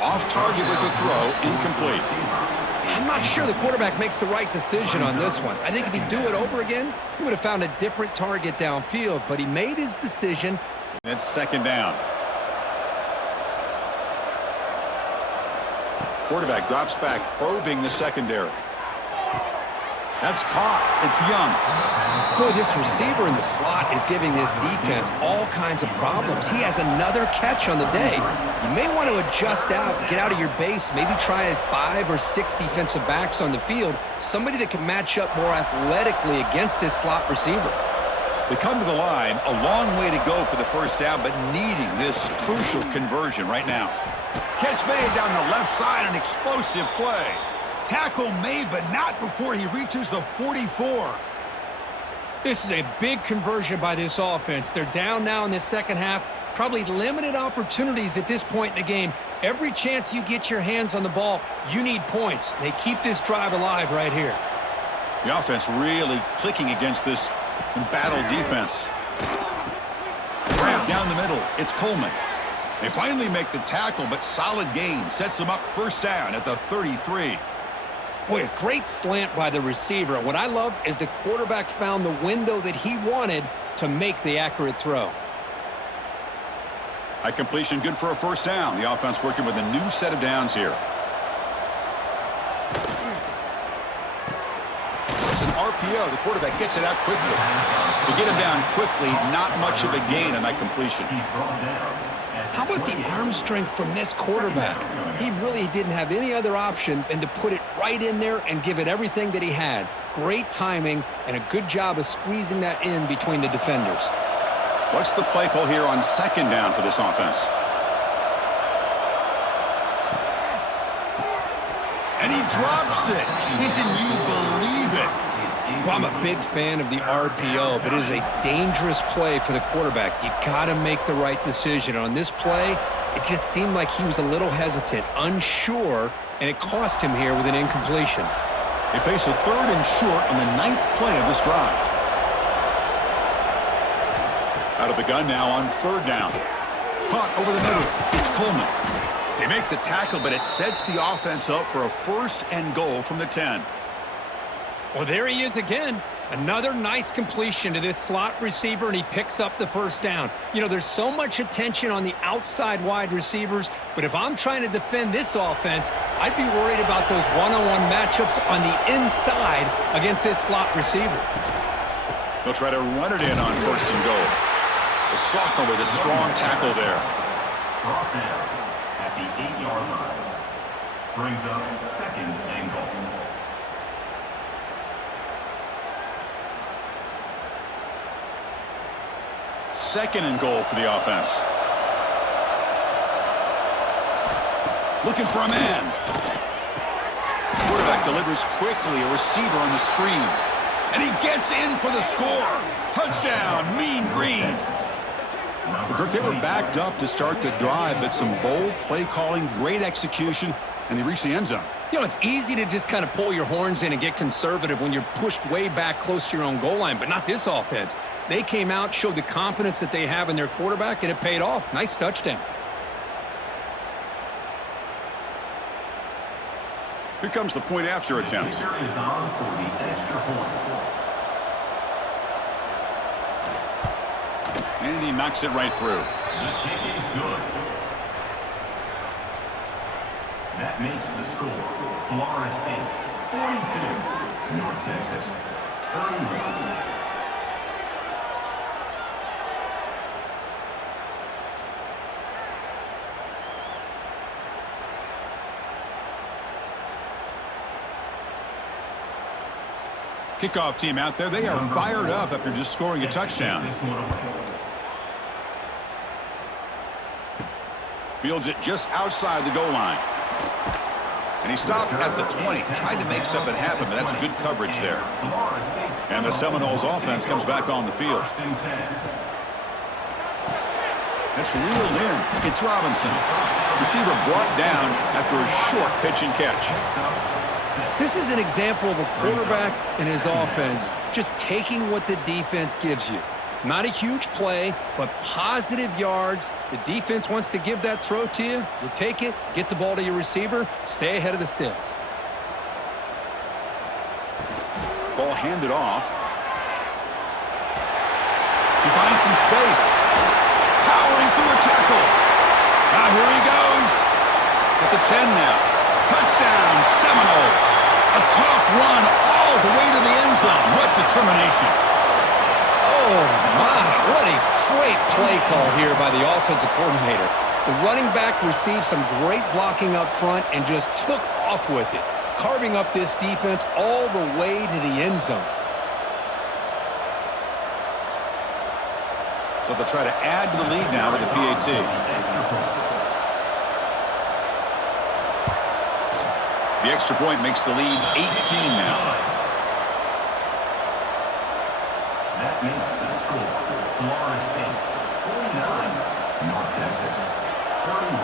Off target with the throw, incomplete. I'm not sure the quarterback makes the right decision on this one. I think if he'd do it over again, he would have found a different target downfield, but he made his decision. It's second down. Quarterback drops back, probing the secondary. That's caught. It's Young. Boy, this receiver in the slot is giving this defense all kinds of problems. He has another catch on the day. You may want to adjust out, get out of your base, maybe try 5 or 6 defensive backs on the field, somebody that can match up more athletically against this slot receiver. They come to the line, a long way to go for the first down, but needing this crucial conversion right now. Catch made down the left side, an explosive play. Tackle made, but not before he reaches the 44. This is a big conversion by this offense. They're down now in the second half. Probably limited opportunities at this point in the game. Every chance you get your hands on the ball, you need points. They keep this drive alive right here. The offense really clicking against this embattled defense. Grab down the middle. It's Coleman. They finally make the tackle, but solid gain sets them up first down at the 33. Boy, a great slant by the receiver. What I loved is the quarterback found the window that he wanted to make the accurate throw. High completion, good for a first down. The offense working with a new set of downs here. It's an RPO. The quarterback gets it out quickly. To get him down quickly, not much of a gain on that completion. How about the arm strength from this quarterback? He really didn't have any other option than to put it right in there and give it everything that he had. Great timing and a good job of squeezing that in between the defenders. What's the play call here on second down for this offense? And he drops it. Can you believe it? Well, I'm a big fan of the RPO, but it is a dangerous play for the quarterback. You got to make the right decision. On this play, it just seemed like he was a little hesitant, unsure, and it cost him here with an incompletion. They face a 3rd and short on the 9th play of this drive. Out of the gun now on 3rd down. Caught over the middle. It's Coleman. They make the tackle, but it sets the offense up for a 1st and goal from the 10. Well, there he is again. Another nice completion to this slot receiver, and he picks up the first down. You know, there's so much attention on the outside wide receivers, but if I'm trying to defend this offense, I'd be worried about those one-on-one matchups on the inside against this slot receiver. They'll try to run it in on 1st and goal. The sophomore with a strong tackle there. Brought down at the 8-yard line. Brings up 2nd and goal. Second and goal for the offense. Looking for a man. Quarterback delivers quickly, a receiver on the screen. And he gets in for the score. Touchdown, Mean Green. Kirk, they were backed up to start the drive, but some bold play calling, great execution, and they reached the end zone. You know, it's easy to just kind of pull your horns in and get conservative when you're pushed way back close to your own goal line, but not this offense. They came out, showed the confidence that they have in their quarterback, and it paid off. Nice touchdown. Here comes the point after attempt. Is on for the extra point. And he knocks it right through. The kick is good. That makes the score Florida State 42, North Texas 31. Kickoff team out there, they are fired up after just scoring a touchdown. Fields it just outside the goal line. And he stopped at the 20, tried to make something happen, but that's good coverage there. And the Seminoles offense comes back on the field. It's reeled in. It's Robinson. Receiver brought down after a short pitch and catch. This is an example of a quarterback and his offense just taking what the defense gives you. Not a huge play, but positive yards. The defense wants to give that throw to you. You take it, get the ball to your receiver, stay ahead of the sticks. Ball handed off. He finds some space. Powering through a tackle. Now here he goes. At the 10 now. Touchdown, Seminoles. A tough run all the way to the end zone. What determination. Oh, my. What a great play call here by the offensive coordinator. The running back received some great blocking up front and just took off with it, carving up this defense all the way to the end zone. So they'll try to add to the lead now with the PAT. The extra point makes the lead 18 now. That makes the score Florida State 49, North Texas 31.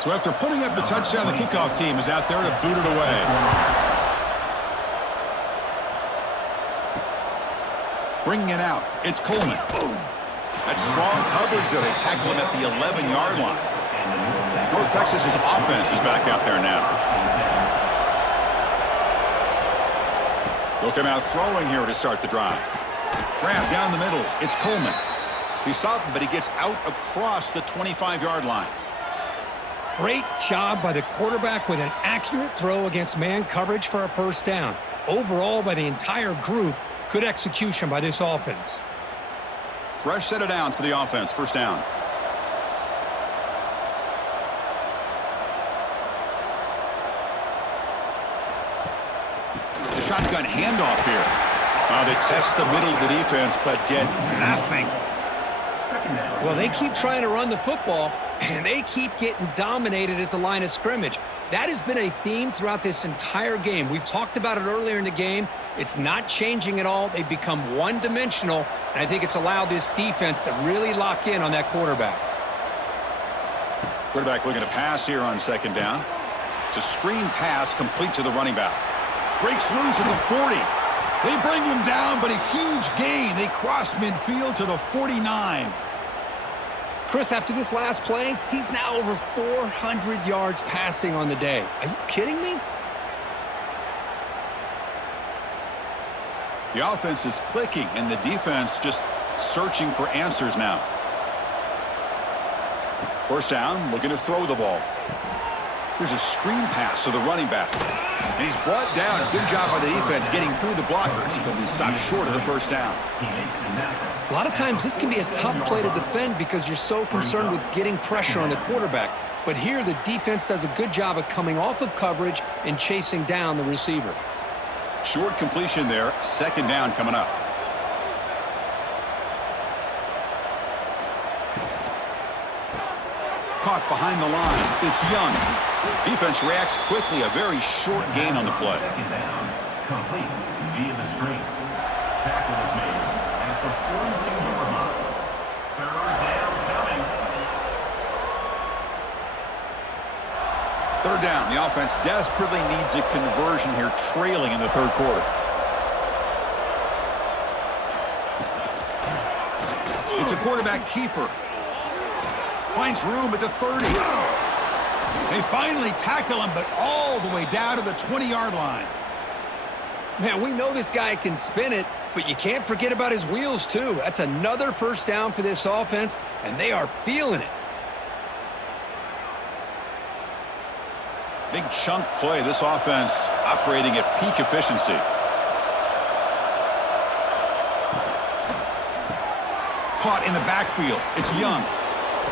So after putting up the touchdown, the kickoff team is out there to boot it away. Bringing it out, it's Coleman. Boom. That's strong coverage there. They tackle him at the 11-yard line. North Texas's offense is back out there now. They'll come out throwing here to start the drive. Grab down the middle. It's Coleman. He stopped, but he gets out across the 25-yard line. Great job by the quarterback with an accurate throw against man coverage for a first down. Overall, by the entire group, good execution by this offense. Fresh set of downs for the offense. First down. The shotgun handoff here. They test the middle of the defense, but get nothing. Well, they keep trying to run the football, and they keep getting dominated at the line of scrimmage. That has been a theme throughout this entire game. We've talked about it earlier in the game. It's not changing at all. They've become one-dimensional, and I think it's allowed this defense to really lock in on that quarterback. Quarterback looking to pass here on second down. It's a screen pass complete to the running back. Breaks loose at the 40. They bring him down, but a huge gain. They cross midfield to the 49. Chris, after this last play, he's now over 400 yards passing on the day. Are you kidding me? The offense is clicking, and the defense just searching for answers now. First down, looking to throw the ball. Here's a screen pass to the running back. And he's brought down. Good job by the defense getting through the blockers, but he stopped short of the first down. A lot of times this can be a tough play to defend because you're so concerned with getting pressure on the quarterback. But here the defense does a good job of coming off of coverage and chasing down the receiver. Short completion there. Second down coming up. Caught behind the line. It's Young. Defense reacts quickly. A very short gain on the play. Second down, complete via the screen. Tackle is made at the 42-yard line. Third down coming. Third down. The offense desperately needs a conversion here, trailing in the third quarter. It's a quarterback keeper. Finds room at the 30. They finally tackle him, but all the way down to the 20-yard line. Man, we know this guy can spin it, but you can't forget about his wheels, too. That's another first down for this offense, and they are feeling it. Big chunk play. This offense operating at peak efficiency. Caught in the backfield. It's Young.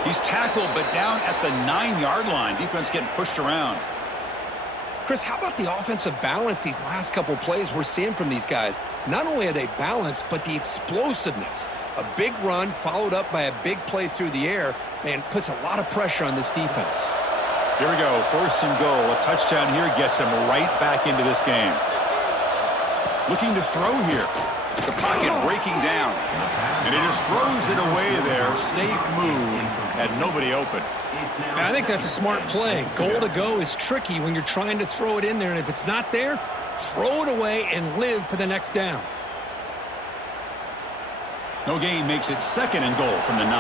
He's tackled, but down at the 9-yard line. Defense getting pushed around. Chris, how about the offensive balance these last couple plays we're seeing from these guys? Not only are they balanced, but the explosiveness. A big run followed up by a big play through the air, man, puts a lot of pressure on this defense. Here we go, 1st and goal. A touchdown here gets them right back into this game. Looking to throw here. The pocket breaking down. And he just throws it away there. Safe move. Had nobody open. I think that's a smart play. Goal to go is tricky when you're trying to throw it in there, and if it's not there, throw it away and live for the next down. No gain makes it 2nd and goal from the 9.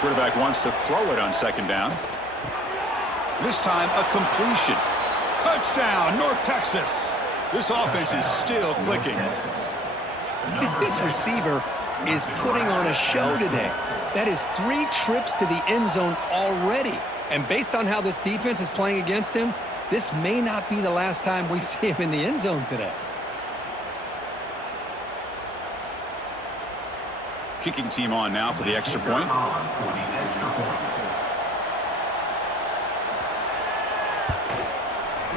Quarterback wants to throw it on 2nd down. This time a completion. Touchdown, North Texas. This offense is still clicking. This receiver is putting on a show today. That is 3 trips to the end zone already. And based on how this defense is playing against him, this may not be the last time we see him in the end zone today. Kicking team on now for the extra point.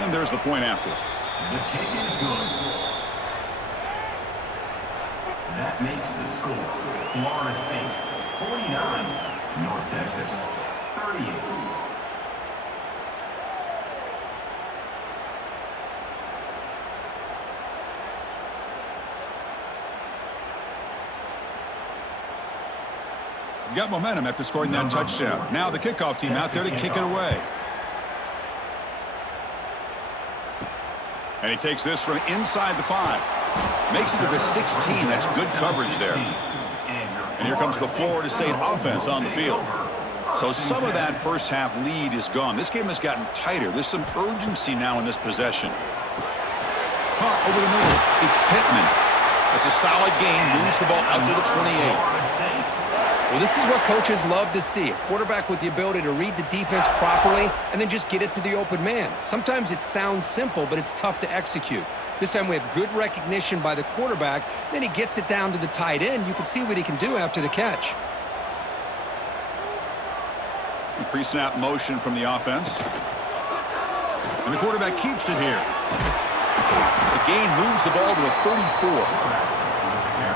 And there's the point after. The kick is good. That makes the score. Florida State 49, North Texas 38. Got momentum after scoring that touchdown. Now the kickoff team out there to kick it away. And he takes this from inside the 5. Makes it to the 16. That's good coverage there. And here comes the Florida State offense on the field. So some of that first half lead is gone. This game has gotten tighter. There's some urgency now in this possession. Caught over the middle. It's Pittman. It's a solid gain. Moves the ball out to the 28. Well, this is what coaches love to see. A quarterback with the ability to read the defense properly and then just get it to the open man. Sometimes it sounds simple, but it's tough to execute. This time we have good recognition by the quarterback. Then he gets it down to the tight end. You can see what he can do after the catch. Pre-snap motion from the offense. And the quarterback keeps it here. The gain moves the ball to the 34.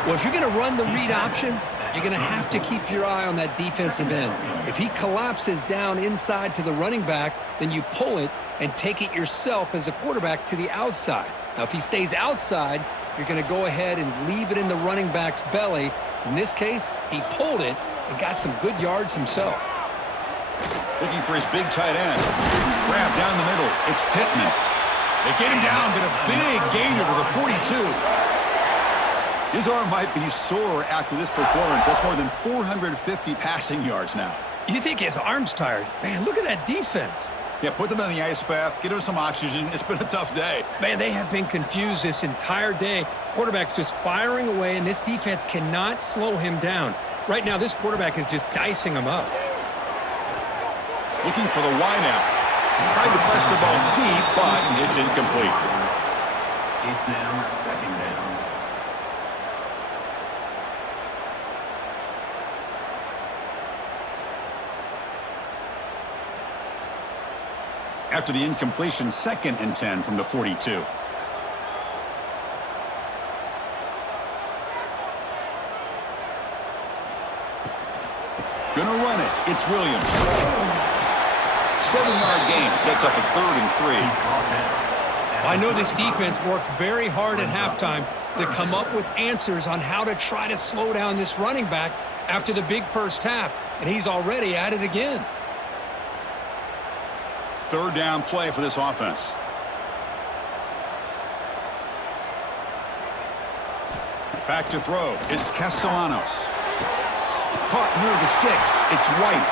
Well, if you're going to run the read option, you're going to have to keep your eye on that defensive end. If he collapses down inside to the running back, then you pull it and take it yourself as a quarterback to the outside. Now, if he stays outside, you're going to go ahead and leave it in the running back's belly. In this case, he pulled it and got some good yards himself. Looking for his big tight end. Grab down the middle. It's Pittman. They get him down, but a big gainer to the 42. His arm might be sore after this performance. That's more than 450 passing yards now. You think his arm's tired? Man, look at that defense. Yeah, put them in the ice bath, get him some oxygen. It's been a tough day. Man, they have been confused this entire day. Quarterback's just firing away, and this defense cannot slow him down. Right now, this quarterback is just dicing him up. Looking for the wideout. Tried to press the ball deep, but it's incomplete. It's now 2nd down. After the incompletion, 2nd and 10 from the 42. Gonna run it. It's Williams. 7-yard gain sets up a 3rd and 3. I know this defense worked very hard at halftime to come up with answers on how to try to slow down this running back after the big first half, and he's already at it again. 3rd down play for this offense. Back to throw. It's Castellanos. Caught near the sticks. It's White.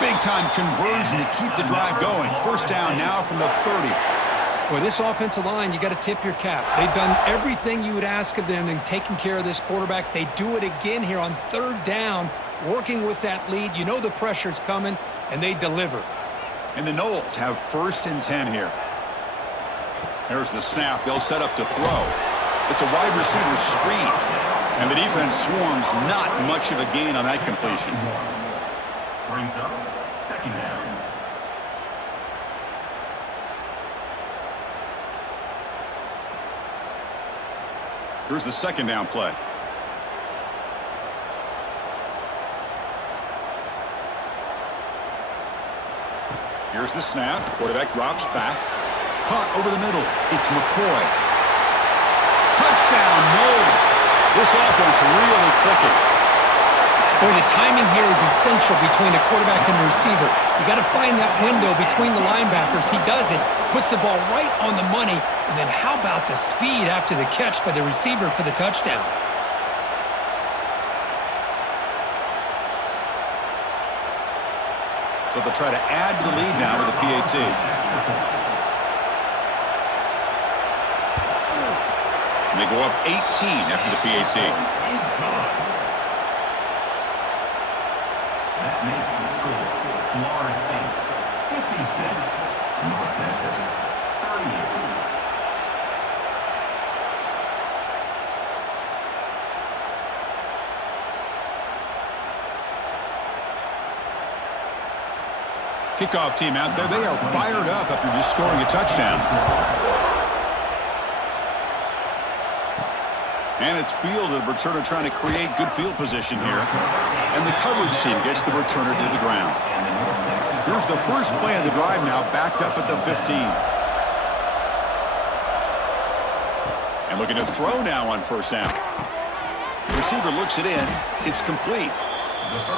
Big-time conversion to keep the drive going. 1st down now from the 30. Boy, this offensive line, you got to tip your cap. They've done everything you would ask of them in taking care of this quarterback. They do it again here on 3rd down, working with that lead. You know the pressure's coming, and they deliver. And the Noles have 1st and 10 here. There's the snap. They'll set up to throw. It's a wide receiver screen. And the defense swarms. Not much of a gain on that completion. Brings up Here's the second down play. Here's the snap. Quarterback drops back. Caught over the middle. It's McCoy. Touchdown, Knowles. This offense really clicking. Boy, the timing here is essential between the quarterback and the receiver. You got to find that window between the linebackers. He does it, puts the ball right on the money, and then how about the speed after the catch by the receiver for the touchdown? So they'll try to add to the lead now with a PAT. And they go up 18 after the PAT. That makes the score Florida State 56, North Texas 38. Kickoff team out there. They are fired up after just scoring a touchdown. And it's fielded. Returner trying to create good field position here. And the coverage team gets the returner to the ground. Here's the first play of the drive now, backed up at the 15. And looking to throw now on first down. The receiver looks it in. It's complete.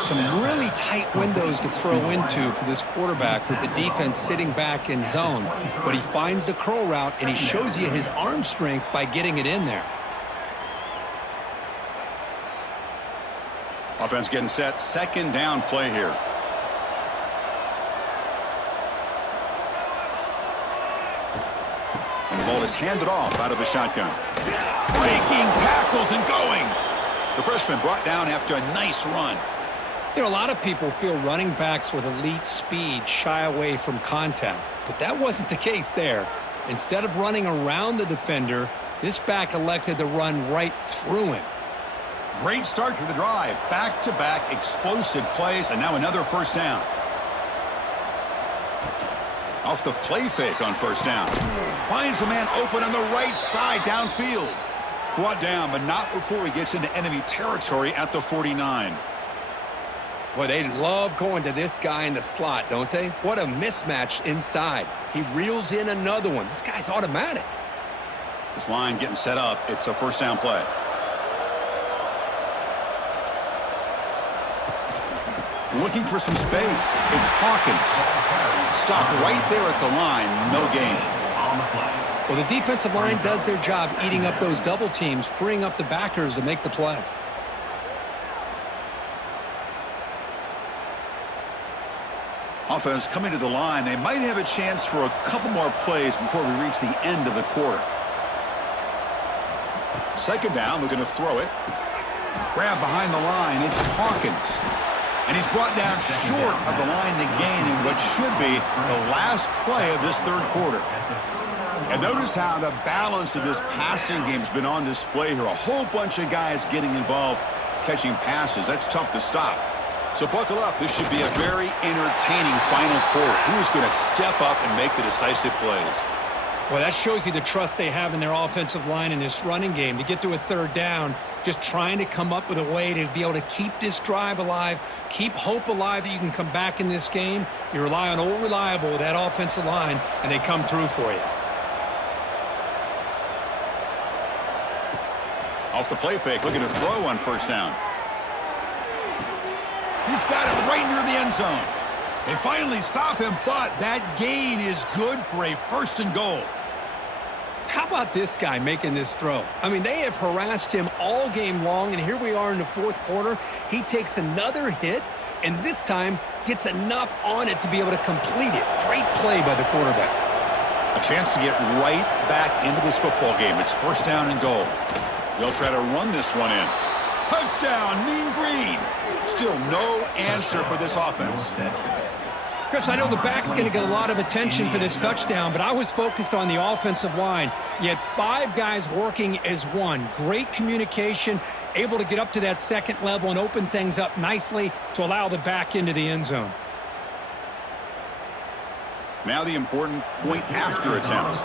Some really tight windows to throw into for this quarterback with the defense sitting back in zone. But he finds the curl route, and he shows you his arm strength by getting it in there. Offense getting set. Second down play here. And the ball is handed off out of the shotgun. Breaking tackles and going. The freshman brought down after a nice run. You know, a lot of people feel running backs with elite speed shy away from contact, but that wasn't the case there. Instead of running around the defender, this back elected to run right through him. Great start to the drive. Back-to-back explosive plays, and now another first down. Off the play fake on first down. Finds a man open on the right side downfield. Brought down, but not before he gets into enemy territory at the 49. Well, they love going to this guy in the slot, don't they? What a mismatch inside. He reels in another one. This guy's automatic. This line getting set up. It's a first down play. Looking for some space. It's Hawkins. Stopped right there at the line. No gain. Well, the defensive line does their job eating up those double teams, freeing up the backers to make the play. Offense coming to the line. They might have a chance for a couple more plays before we reach the end of the quarter. Second down, we're going to throw it. Grab behind the line. It's Hawkins. And he's brought down short of the line to gain in what should be the last play of this third quarter. And notice how the balance of this passing game has been on display here. A whole bunch of guys getting involved catching passes. That's tough to stop. So buckle up. This should be a very entertaining final quarter. Who's going to step up and make the decisive plays? Well, that shows you the trust they have in their offensive line in this running game. To get to a third down, just trying to come up with a way to be able to keep this drive alive, keep hope alive that you can come back in this game. You rely on old reliable, that offensive line, and they come through for you. Off the play fake, looking to throw on first down. He's got it right near the end zone. They finally stop him, but that gain is good for a first and goal. How about this guy making this throw? I mean, they have harassed him all game long, and here we are in the fourth quarter. He takes another hit, and this time gets enough on it to be able to complete it. Great play by the quarterback. A chance to get right back into this football game. It's first down and goal. They'll try to run this one in. Touchdown, Mean Green. Still no answer for this offense. Chris, I know the back's going to get a lot of attention for this touchdown, but I was focused on the offensive line. You had 5 guys working as one. Great communication, able to get up to that second level and open things up nicely to allow the back into the end zone. Now the important point after attempt.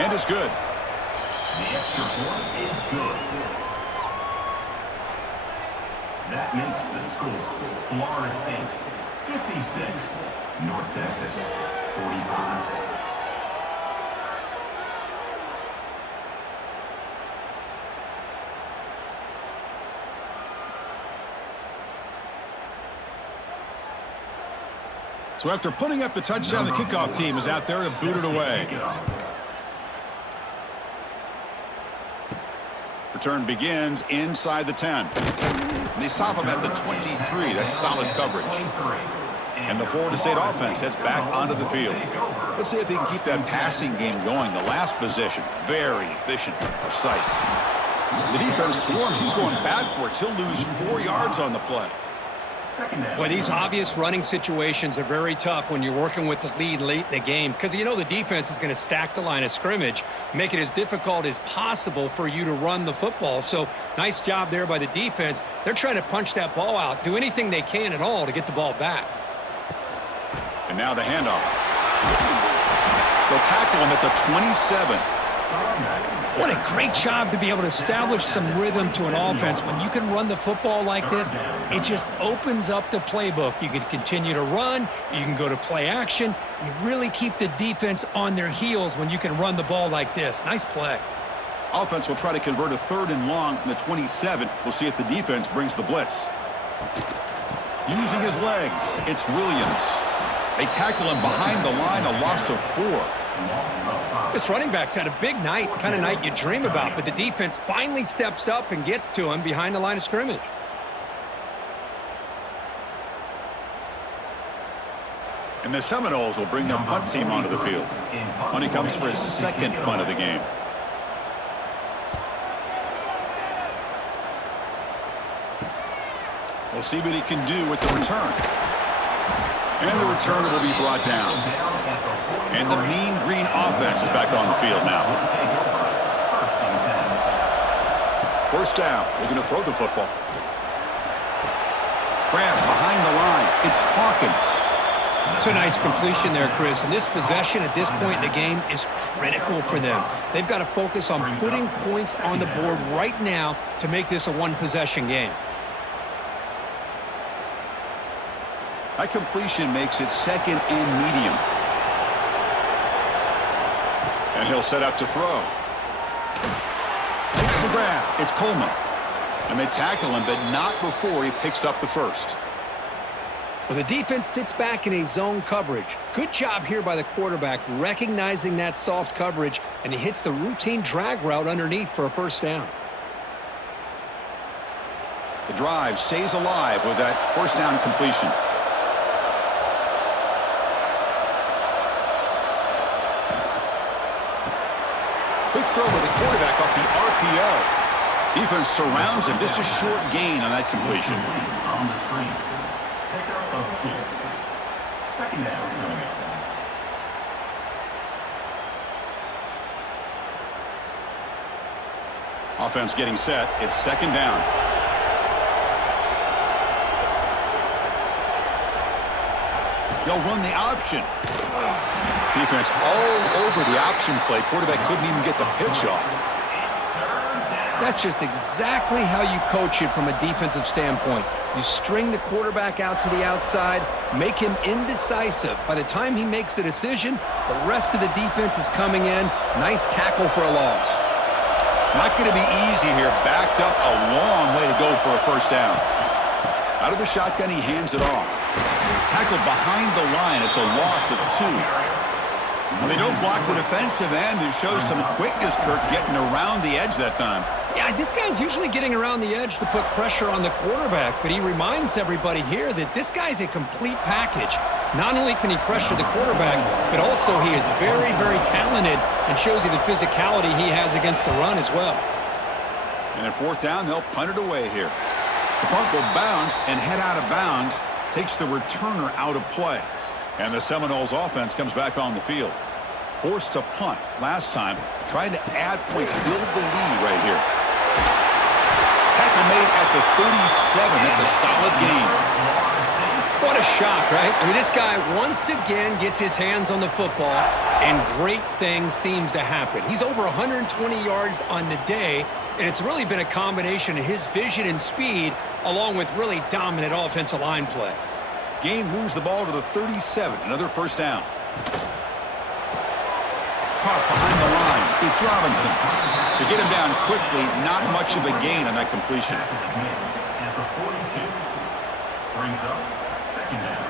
And it's good. The extra point is good. That makes the score Florida State 56, North Texas 45. So after putting up the touchdown, the kickoff team is out there to boot it away. Return begins inside the 10. And they stop him at the 23. That's solid coverage. And the Florida State offense heads back onto the field. Let's see if they can keep that passing game going. The last possession, very efficient and precise. The defense swarms. He's going backwards. He'll lose 4 yards on the play. Boy, these obvious running situations are very tough when you're working with the lead late in the game because you know the defense is going to stack the line of scrimmage, make it as difficult as possible for you to run the football. So nice job there by the defense. They're trying to punch that ball out, do anything they can at all to get the ball back. And now the handoff. They'll tackle him at the 27. What a great job to be able to establish some rhythm to an offense. When you can run the football like this, it just opens up the playbook. You can continue to run. You can go to play action. You really keep the defense on their heels when you can run the ball like this. Nice play. Offense will try to convert a 3rd and long from the 27. We'll see if the defense brings the blitz. Using his legs, it's Williams. They tackle him behind the line, a loss of 4. This running back's had a big night, kind of night you dream about, but the defense finally steps up and gets to him behind the line of scrimmage. And the Seminoles will bring their punt team onto the field. Money comes for his 2nd punt of the game. We'll see what he can do with the return. And the returner will be brought down. And the mean green offense is back on the field now. First down. Looking to throw the football. Grab behind the line. It's Hawkins. It's a nice completion there, Chris. And this possession at this point in the game is critical for them. They've got to focus on putting points on the board right now to make this a one-possession game. That completion makes it 2nd and medium. And he'll set up to throw. Takes the grab. It's Coleman. And they tackle him, but not before he picks up the first. Well, the defense sits back in a zone coverage. Good job here by the quarterback recognizing that soft coverage, and he hits the routine drag route underneath for a first down. The drive stays alive with that first down completion. Quick throw with the quarterback off the RPO. Defense surrounds him. Just a short gain on that completion. On the screen. Pickup of 2. 2nd down. Offense getting set. It's 2nd down. They'll run the option. Defense all over the option play. Quarterback couldn't even get the pitch off. That's just exactly how you coach it from a defensive standpoint. You string the quarterback out to the outside, make him indecisive. By the time he makes a decision, the rest of the defense is coming in. Nice tackle for a loss. Not going to be easy here. Backed up a long way to go for a first down. Out of the shotgun, he hands it off. Tackled behind the line. It's a loss of 2. Well, they don't block the defensive end. It shows some quickness, Kirk, getting around the edge that time. Yeah, this guy's usually getting around the edge to put pressure on the quarterback, but he reminds everybody here that this guy's a complete package. Not only can he pressure the quarterback, but also he is very, very talented and shows you the physicality he has against the run as well. And at 4th down, they'll punt it away here. The punt will bounce and head out of bounds, takes the returner out of play. And the Seminoles offense comes back on the field. Forced to punt last time, trying to add points, build the lead right here. Tackle made at the 37. That's a solid gain. What a shock, right? I mean, this guy once again gets his hands on the football, and great things seems to happen. He's over 120 yards on the day, and it's really been a combination of his vision and speed, along with really dominant offensive line play. Gain moves the ball to the 37, another first down. Caught behind the line, it's Robinson. To get him down quickly, not much of a gain on that completion. At the 42. Brings up second down.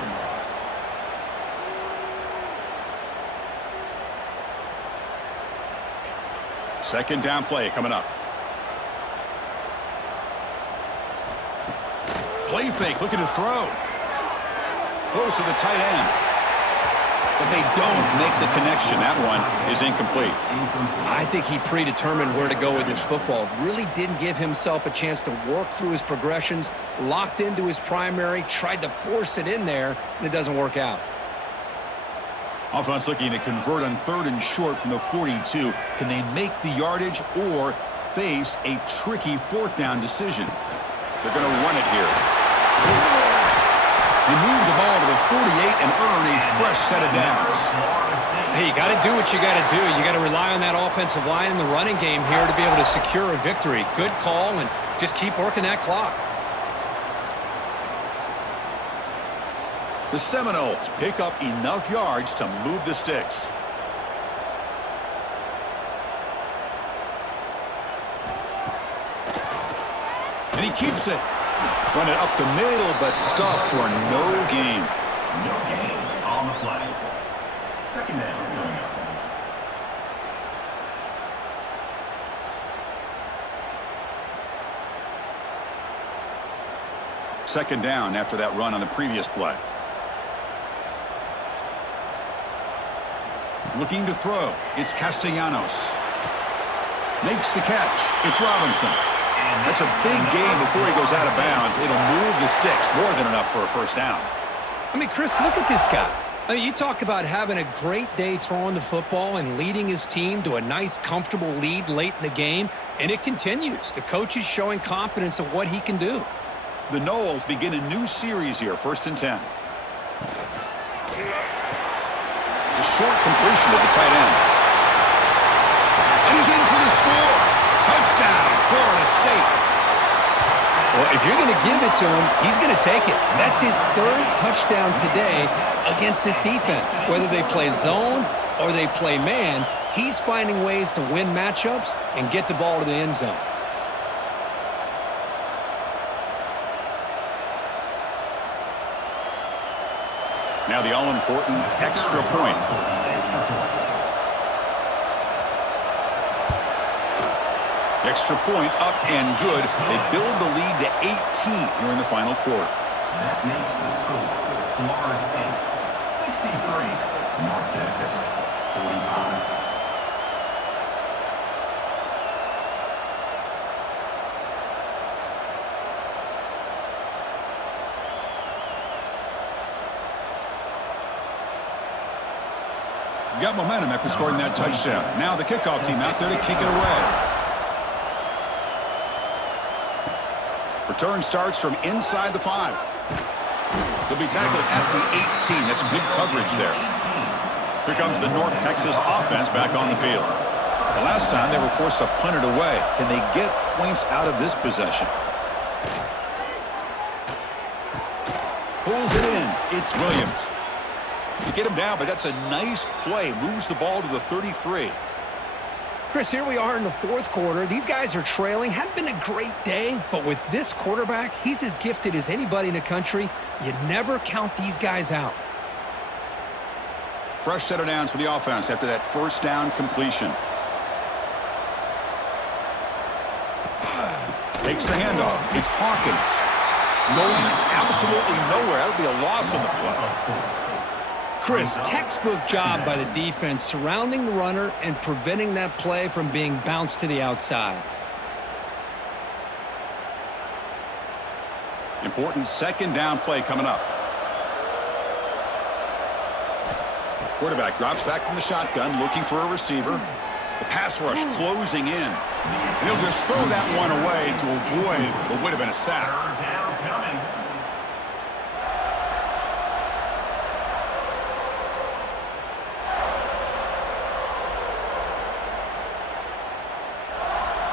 Second down play coming up. Play fake, looking to throw. Close to the tight end. But they don't make the connection. That one is incomplete. I think he predetermined where to go with his football. Really didn't give himself a chance to work through his progressions, locked into his primary, tried to force it in there, and it doesn't work out. Offense looking to convert on 3rd and short from the 42. Can they make the yardage or face a tricky 4th down decision? They're going to run it here. They move the ball to the 48 and earn a fresh set of downs. Hey, you got to do what you got to do. You got to rely on that offensive line in the running game here to be able to secure a victory. Good call, and just keep working that clock. The Seminoles pick up enough yards to move the sticks. And he keeps it. Run it up the middle, but stuffed for no gain. No gain on the play. Second down coming up. Second down after that run on the previous play. Looking to throw. It's Castellanos. Makes the catch. It's Robinson. That's a big gain before he goes out of bounds. It'll move the sticks more than enough for a first down. I mean, Chris, look at this guy. I mean, you talk about having a great day throwing the football and leading his team to a nice, comfortable lead late in the game, and it continues. The coach is showing confidence of what he can do. The Noles begin a new series here, 1st and 10. It's a short completion to the tight end. And he's in for the score. Touchdown, Florida State. Well, if you're going to give it to him, he's going to take it. That's his 3rd touchdown today against this defense. Whether they play zone or they play man, he's finding ways to win matchups and get the ball to the end zone. Now the all-important extra point. Extra point up and good. They build the lead to 18 here in the final quarter. That makes the score Florida State 63, North Texas 45. Got momentum after scoring that touchdown. Now the kickoff team out there to kick it away. Return starts from inside the 5. They'll be tackled at the 18. That's good coverage there. Here comes the North Texas offense back on the field. The last time they were forced to punt it away. Can they get points out of this possession? Pulls it in. It's Williams. You get him down, but that's a nice play. Moves the ball to the 33. Chris, here we are in the 4th quarter. These guys are trailing. Hadn't been a great day, but with this quarterback, he's as gifted as anybody in the country. You never count these guys out. Fresh set of downs for the offense after that first down completion. Takes the handoff. It's Hawkins. Going absolutely nowhere. That would be a loss on the play. Chris, textbook job by the defense surrounding the runner and preventing that play from being bounced to the outside. Important second down play coming up. Quarterback drops back from the shotgun, looking for a receiver. The pass rush closing in. And he'll just throw that one away to avoid what would have been a sack. Third down coming.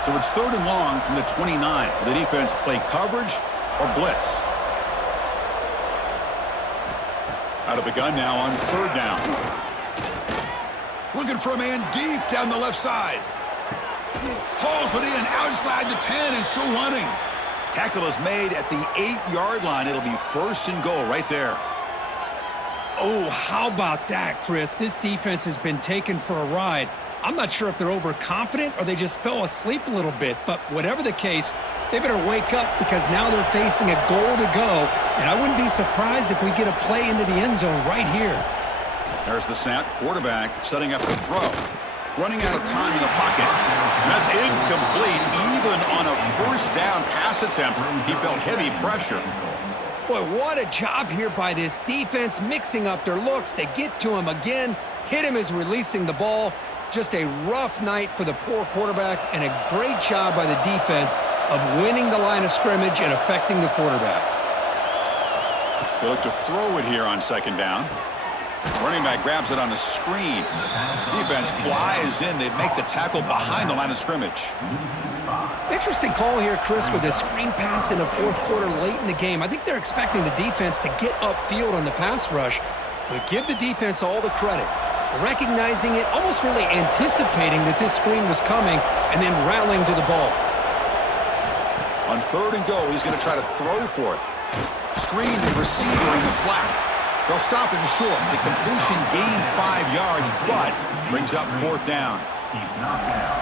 So it's 3rd and long from the 29. Will the defense play coverage or blitz? Out of the gun now on 3rd down. Looking for a man deep down the left side. Hauls it in outside the 10 and still running. Tackle is made at the 8-yard line. It'll be 1st and goal right there. Oh, how about that, Chris? This defense has been taken for a ride. I'm not sure if they're overconfident or they just fell asleep a little bit, but whatever the case, they better wake up because now they're facing a goal to go, and I wouldn't be surprised if we get a play into the end zone right here. There's the snap. Quarterback setting up the throw. Running out of time in the pocket. And that's incomplete. Even on a 1st down pass attempt, he felt heavy pressure. Boy, what a job here by this defense, mixing up their looks. They get to him again, hit him as releasing the ball. Just a rough night for the poor quarterback, and a great job by the defense of winning the line of scrimmage and affecting the quarterback. They look to throw it here on 2nd down. Running back grabs it on the screen. Defense flies in. They make the tackle behind the line of scrimmage. Interesting call here, Chris, with a screen pass in the 4th quarter late in the game. I think they're expecting the defense to get upfield on the pass rush, but give the defense all the credit. Recognizing it, almost really anticipating that this screen was coming, and then rallying to the ball. On 3rd and goal, he's going to try to throw for it. Screen the receiver in the flat. They'll stop him short. The completion gained 5 yards, but brings up 4th down.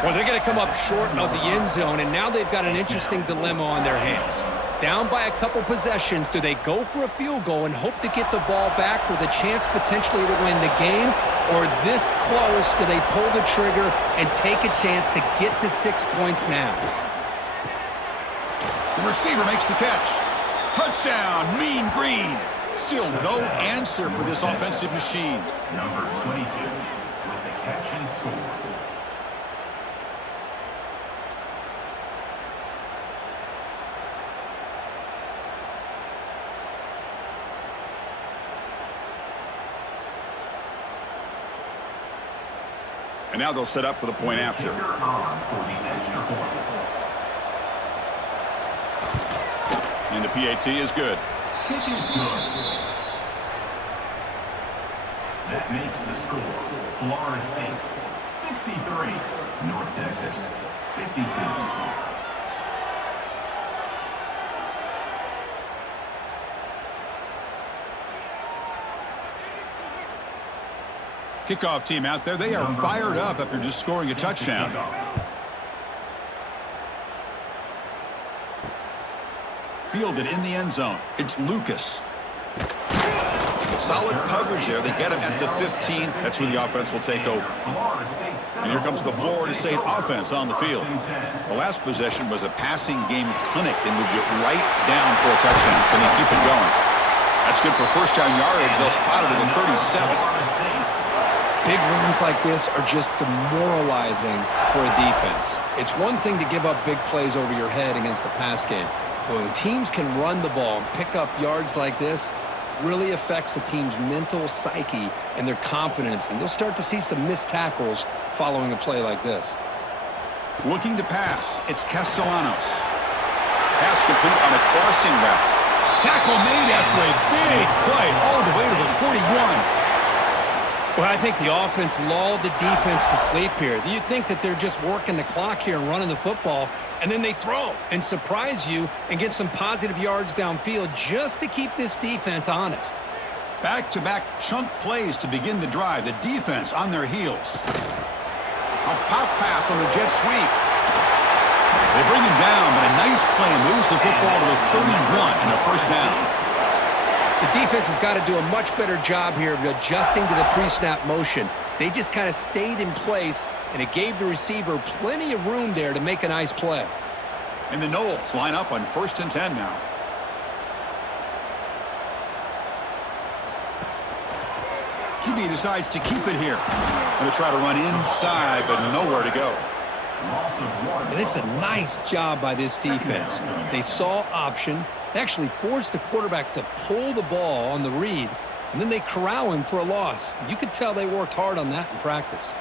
Well, they're going to come up short of the end zone, and now they've got an interesting dilemma on their hands. Down by a couple possessions, do they go for a field goal and hope to get the ball back with a chance potentially to win the game? Or this close, do they pull the trigger and take a chance to get the 6 points now? The receiver makes the catch. Touchdown, Mean Green. Still no answer for this offensive machine. Number 22 with the catch and score. And now they'll set up for the point after. On for the extra point. And the PAT is good. Kick is good. That makes the score Florida State 63, North Texas 52. Kickoff team out there. They are fired up after just scoring a touchdown. Fielded in the end zone. It's Lucas. Solid coverage there. They get him at the 15. That's where the offense will take over. And here comes the Florida State offense on the field. The last possession was a passing game clinic. They moved it right down for a touchdown. Can they keep it going? That's good for 1st down yardage. They'll spot it at the 37. Big runs like this are just demoralizing for a defense. It's one thing to give up big plays over your head against the pass game. But when teams can run the ball and pick up yards like this, really affects the team's mental psyche and their confidence. And you'll start to see some missed tackles following a play like this. Looking to pass. It's Castellanos. Pass complete on a crossing route. Tackle made after a big play all the way to the 41. Well, I think the offense lulled the defense to sleep here. You think that they're just working the clock here and running the football, and then they throw and surprise you and get some positive yards downfield just to keep this defense honest. Back-to-back chunk plays to begin the drive. The defense on their heels. A pop pass on the jet sweep. They bring him down, but a nice play moves the football to the 31 and a 1st down. The defense has got to do a much better job here of adjusting to the pre-snap motion. They just kind of stayed in place, and it gave the receiver plenty of room there to make a nice play. And the Knowles line up on 1st and 10 now. QB decides to keep it here. Going to try to run inside, but nowhere to go. And it's a nice job by this defense. They saw option. They actually forced the quarterback to pull the ball on the read, and then they corral him for a loss. You could tell they worked hard on that in practice.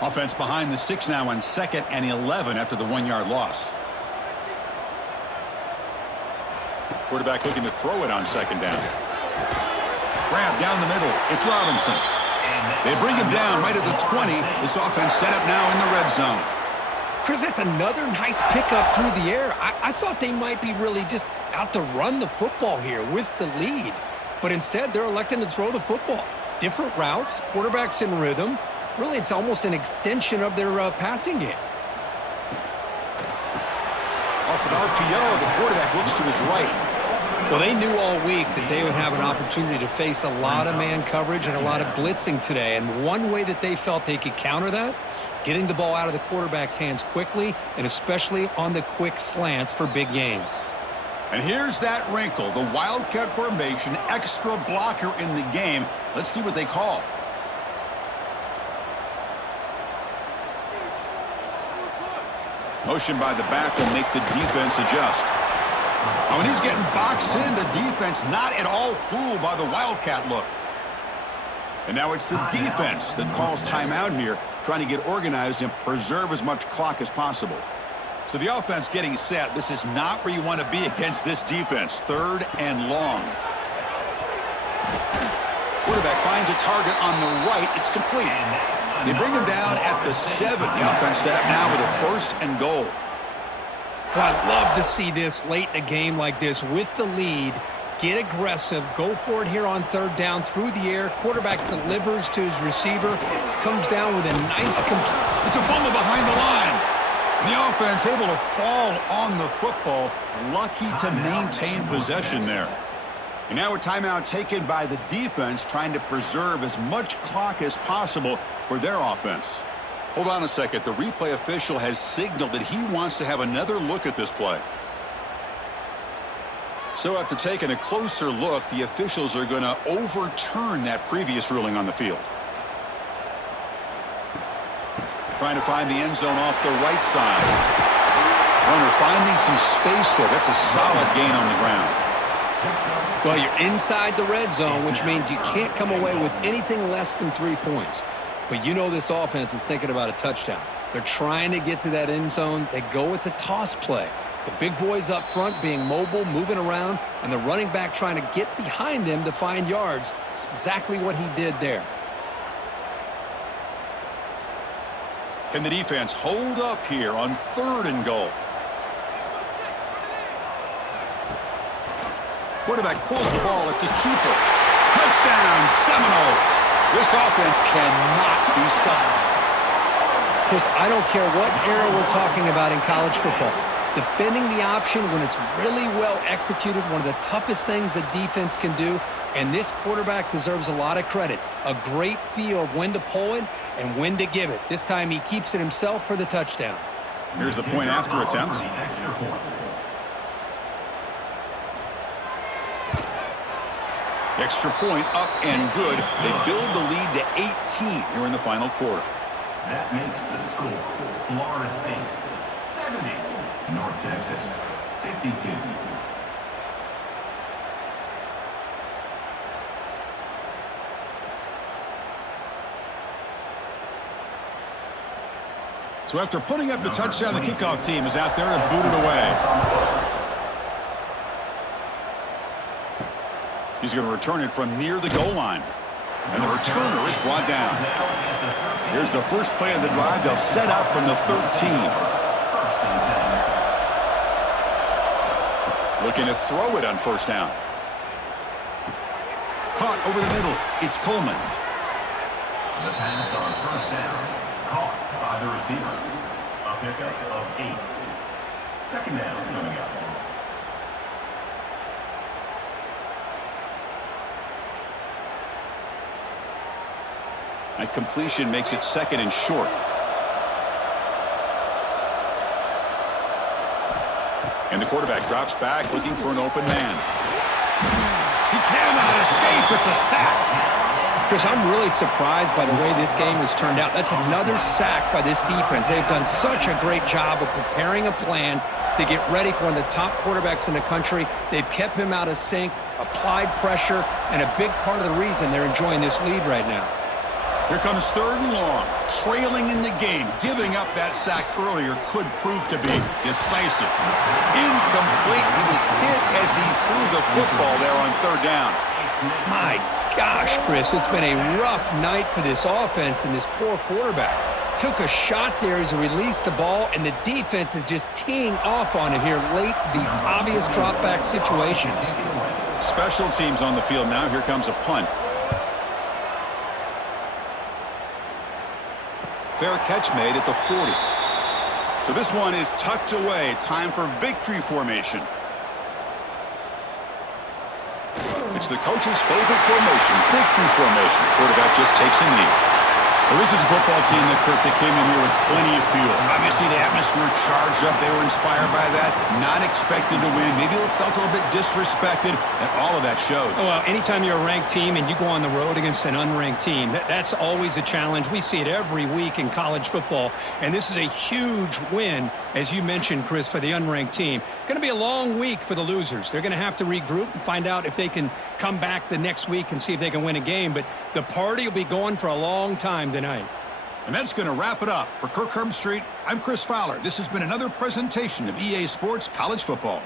Offense behind the 6 now on 2nd and 11 after the 1-yard loss. Quarterback looking to throw it on 2nd down. Grab down the middle. It's Robinson. They bring him down right at the 20. This offense set up now in the red zone. Chris, that's another nice pickup through the air. I thought they might be really just out to run the football here with the lead. But instead, they're electing to throw the football. Different routes, quarterbacks in rhythm. Really, it's almost an extension of their passing game. Off an RPO, the quarterback looks to his right. Well, they knew all week that they would have an opportunity to face a lot of man coverage and a lot of blitzing today. And one way that they felt they could counter that, getting the ball out of the quarterback's hands quickly, and especially on the quick slants for big gains. And here's that wrinkle, the Wildcat formation, extra blocker in the game. Let's see what they call. Motion by the back will make the defense adjust. When he's getting boxed in, the defense not at all fooled by the Wildcat look. And now it's the defense that calls timeout here, trying to get organized and preserve as much clock as possible. So the offense getting set. This is not where you want to be against this defense. 3rd and long. Quarterback finds a target on the right. It's complete. They bring him down at the 7. The offense set up now with a 1st and goal. Well, I'd love to see this late in a game like this with the lead. Get aggressive. Go for it here on 3rd down through the air. Quarterback delivers to his receiver. Comes down with a nice complete. It's a fumble behind the line. The offense able to fall on the football. Lucky to maintain possession there. And now a timeout taken by the defense, trying to preserve as much clock as possible for their offense. Hold on a second. The replay official has signaled that he wants to have another look at this play. So after taking a closer look, the officials are going to overturn that previous ruling on the field. Trying to find the end zone off the right side. Runner finding some space there. That's a solid gain on the ground. Well, you're inside the red zone, which means you can't come away with anything less than 3 points. But you know this offense is thinking about a touchdown. They're trying to get to that end zone. They go with the toss play. The big boys up front being mobile, moving around, and the running back trying to get behind them to find yards. It's exactly what he did there. Can the defense hold up here on 3rd and goal? Quarterback pulls the ball. It's a keeper. Touchdown, Seminoles. This offense cannot be stopped. Chris, I don't care what era we're talking about in college football. Defending the option when it's really well executed, one of the toughest things the defense can do, and this quarterback deserves a lot of credit. A great feel of when to pull it and when to give it. This time he keeps it himself for the touchdown. Here's the point after attempt. Extra point up and good. They build the lead to 18 here in the final quarter. That makes the score Florida State 70, North Texas 52. So after putting up the touchdown, the kickoff team is out there and booted away. He's going to return it from near the goal line. And the returner is brought down. Here's the first play of the drive. They'll set up from the 13. Looking to throw it on 1st down. Caught over the middle. It's Coleman. The pass on 1st down. Caught by the receiver. A pickup of 8. 2nd down coming up. That completion makes it 2nd and short. And the quarterback drops back looking for an open man. He cannot escape. It's a sack. Chris, I'm really surprised by the way this game has turned out. That's another sack by this defense. They've done such a great job of preparing a plan to get ready for one of the top quarterbacks in the country. They've kept him out of sync, applied pressure, and a big part of the reason they're enjoying this lead right now. Here comes 3rd and long. Trailing in the game. Giving up that sack earlier could prove to be decisive. Incomplete. He was hit as he threw the football there on 3rd down. My gosh, Chris, it's been a rough night for this offense and this poor quarterback. Took a shot there as he released the ball, and the defense is just teeing off on him here late, these obvious drop-back situations. Special teams on the field now. Here comes a punt. Fair catch made at the 40. So this one is tucked away. Time for victory formation. It's the coach's favorite formation, victory formation. Quarterback just takes a knee. Well, this is a football team that came in here with plenty of fuel. Obviously, the atmosphere charged up. They were inspired by that. Not expected to win. Maybe felt a little bit disrespected, and all of that showed. Well, anytime you're a ranked team and you go on the road against an unranked team, that's always a challenge. We see it every week in college football, and this is a huge win, as you mentioned, Chris, for the unranked team. Going to be a long week for the losers. They're going to have to regroup and find out if they can come back the next week and see if they can win a game, but the party will be going for a long time tonight. And that's going to wrap it up. For Kirk Herbstreit, I'm Chris Fowler. This has been another presentation of EA Sports College Football.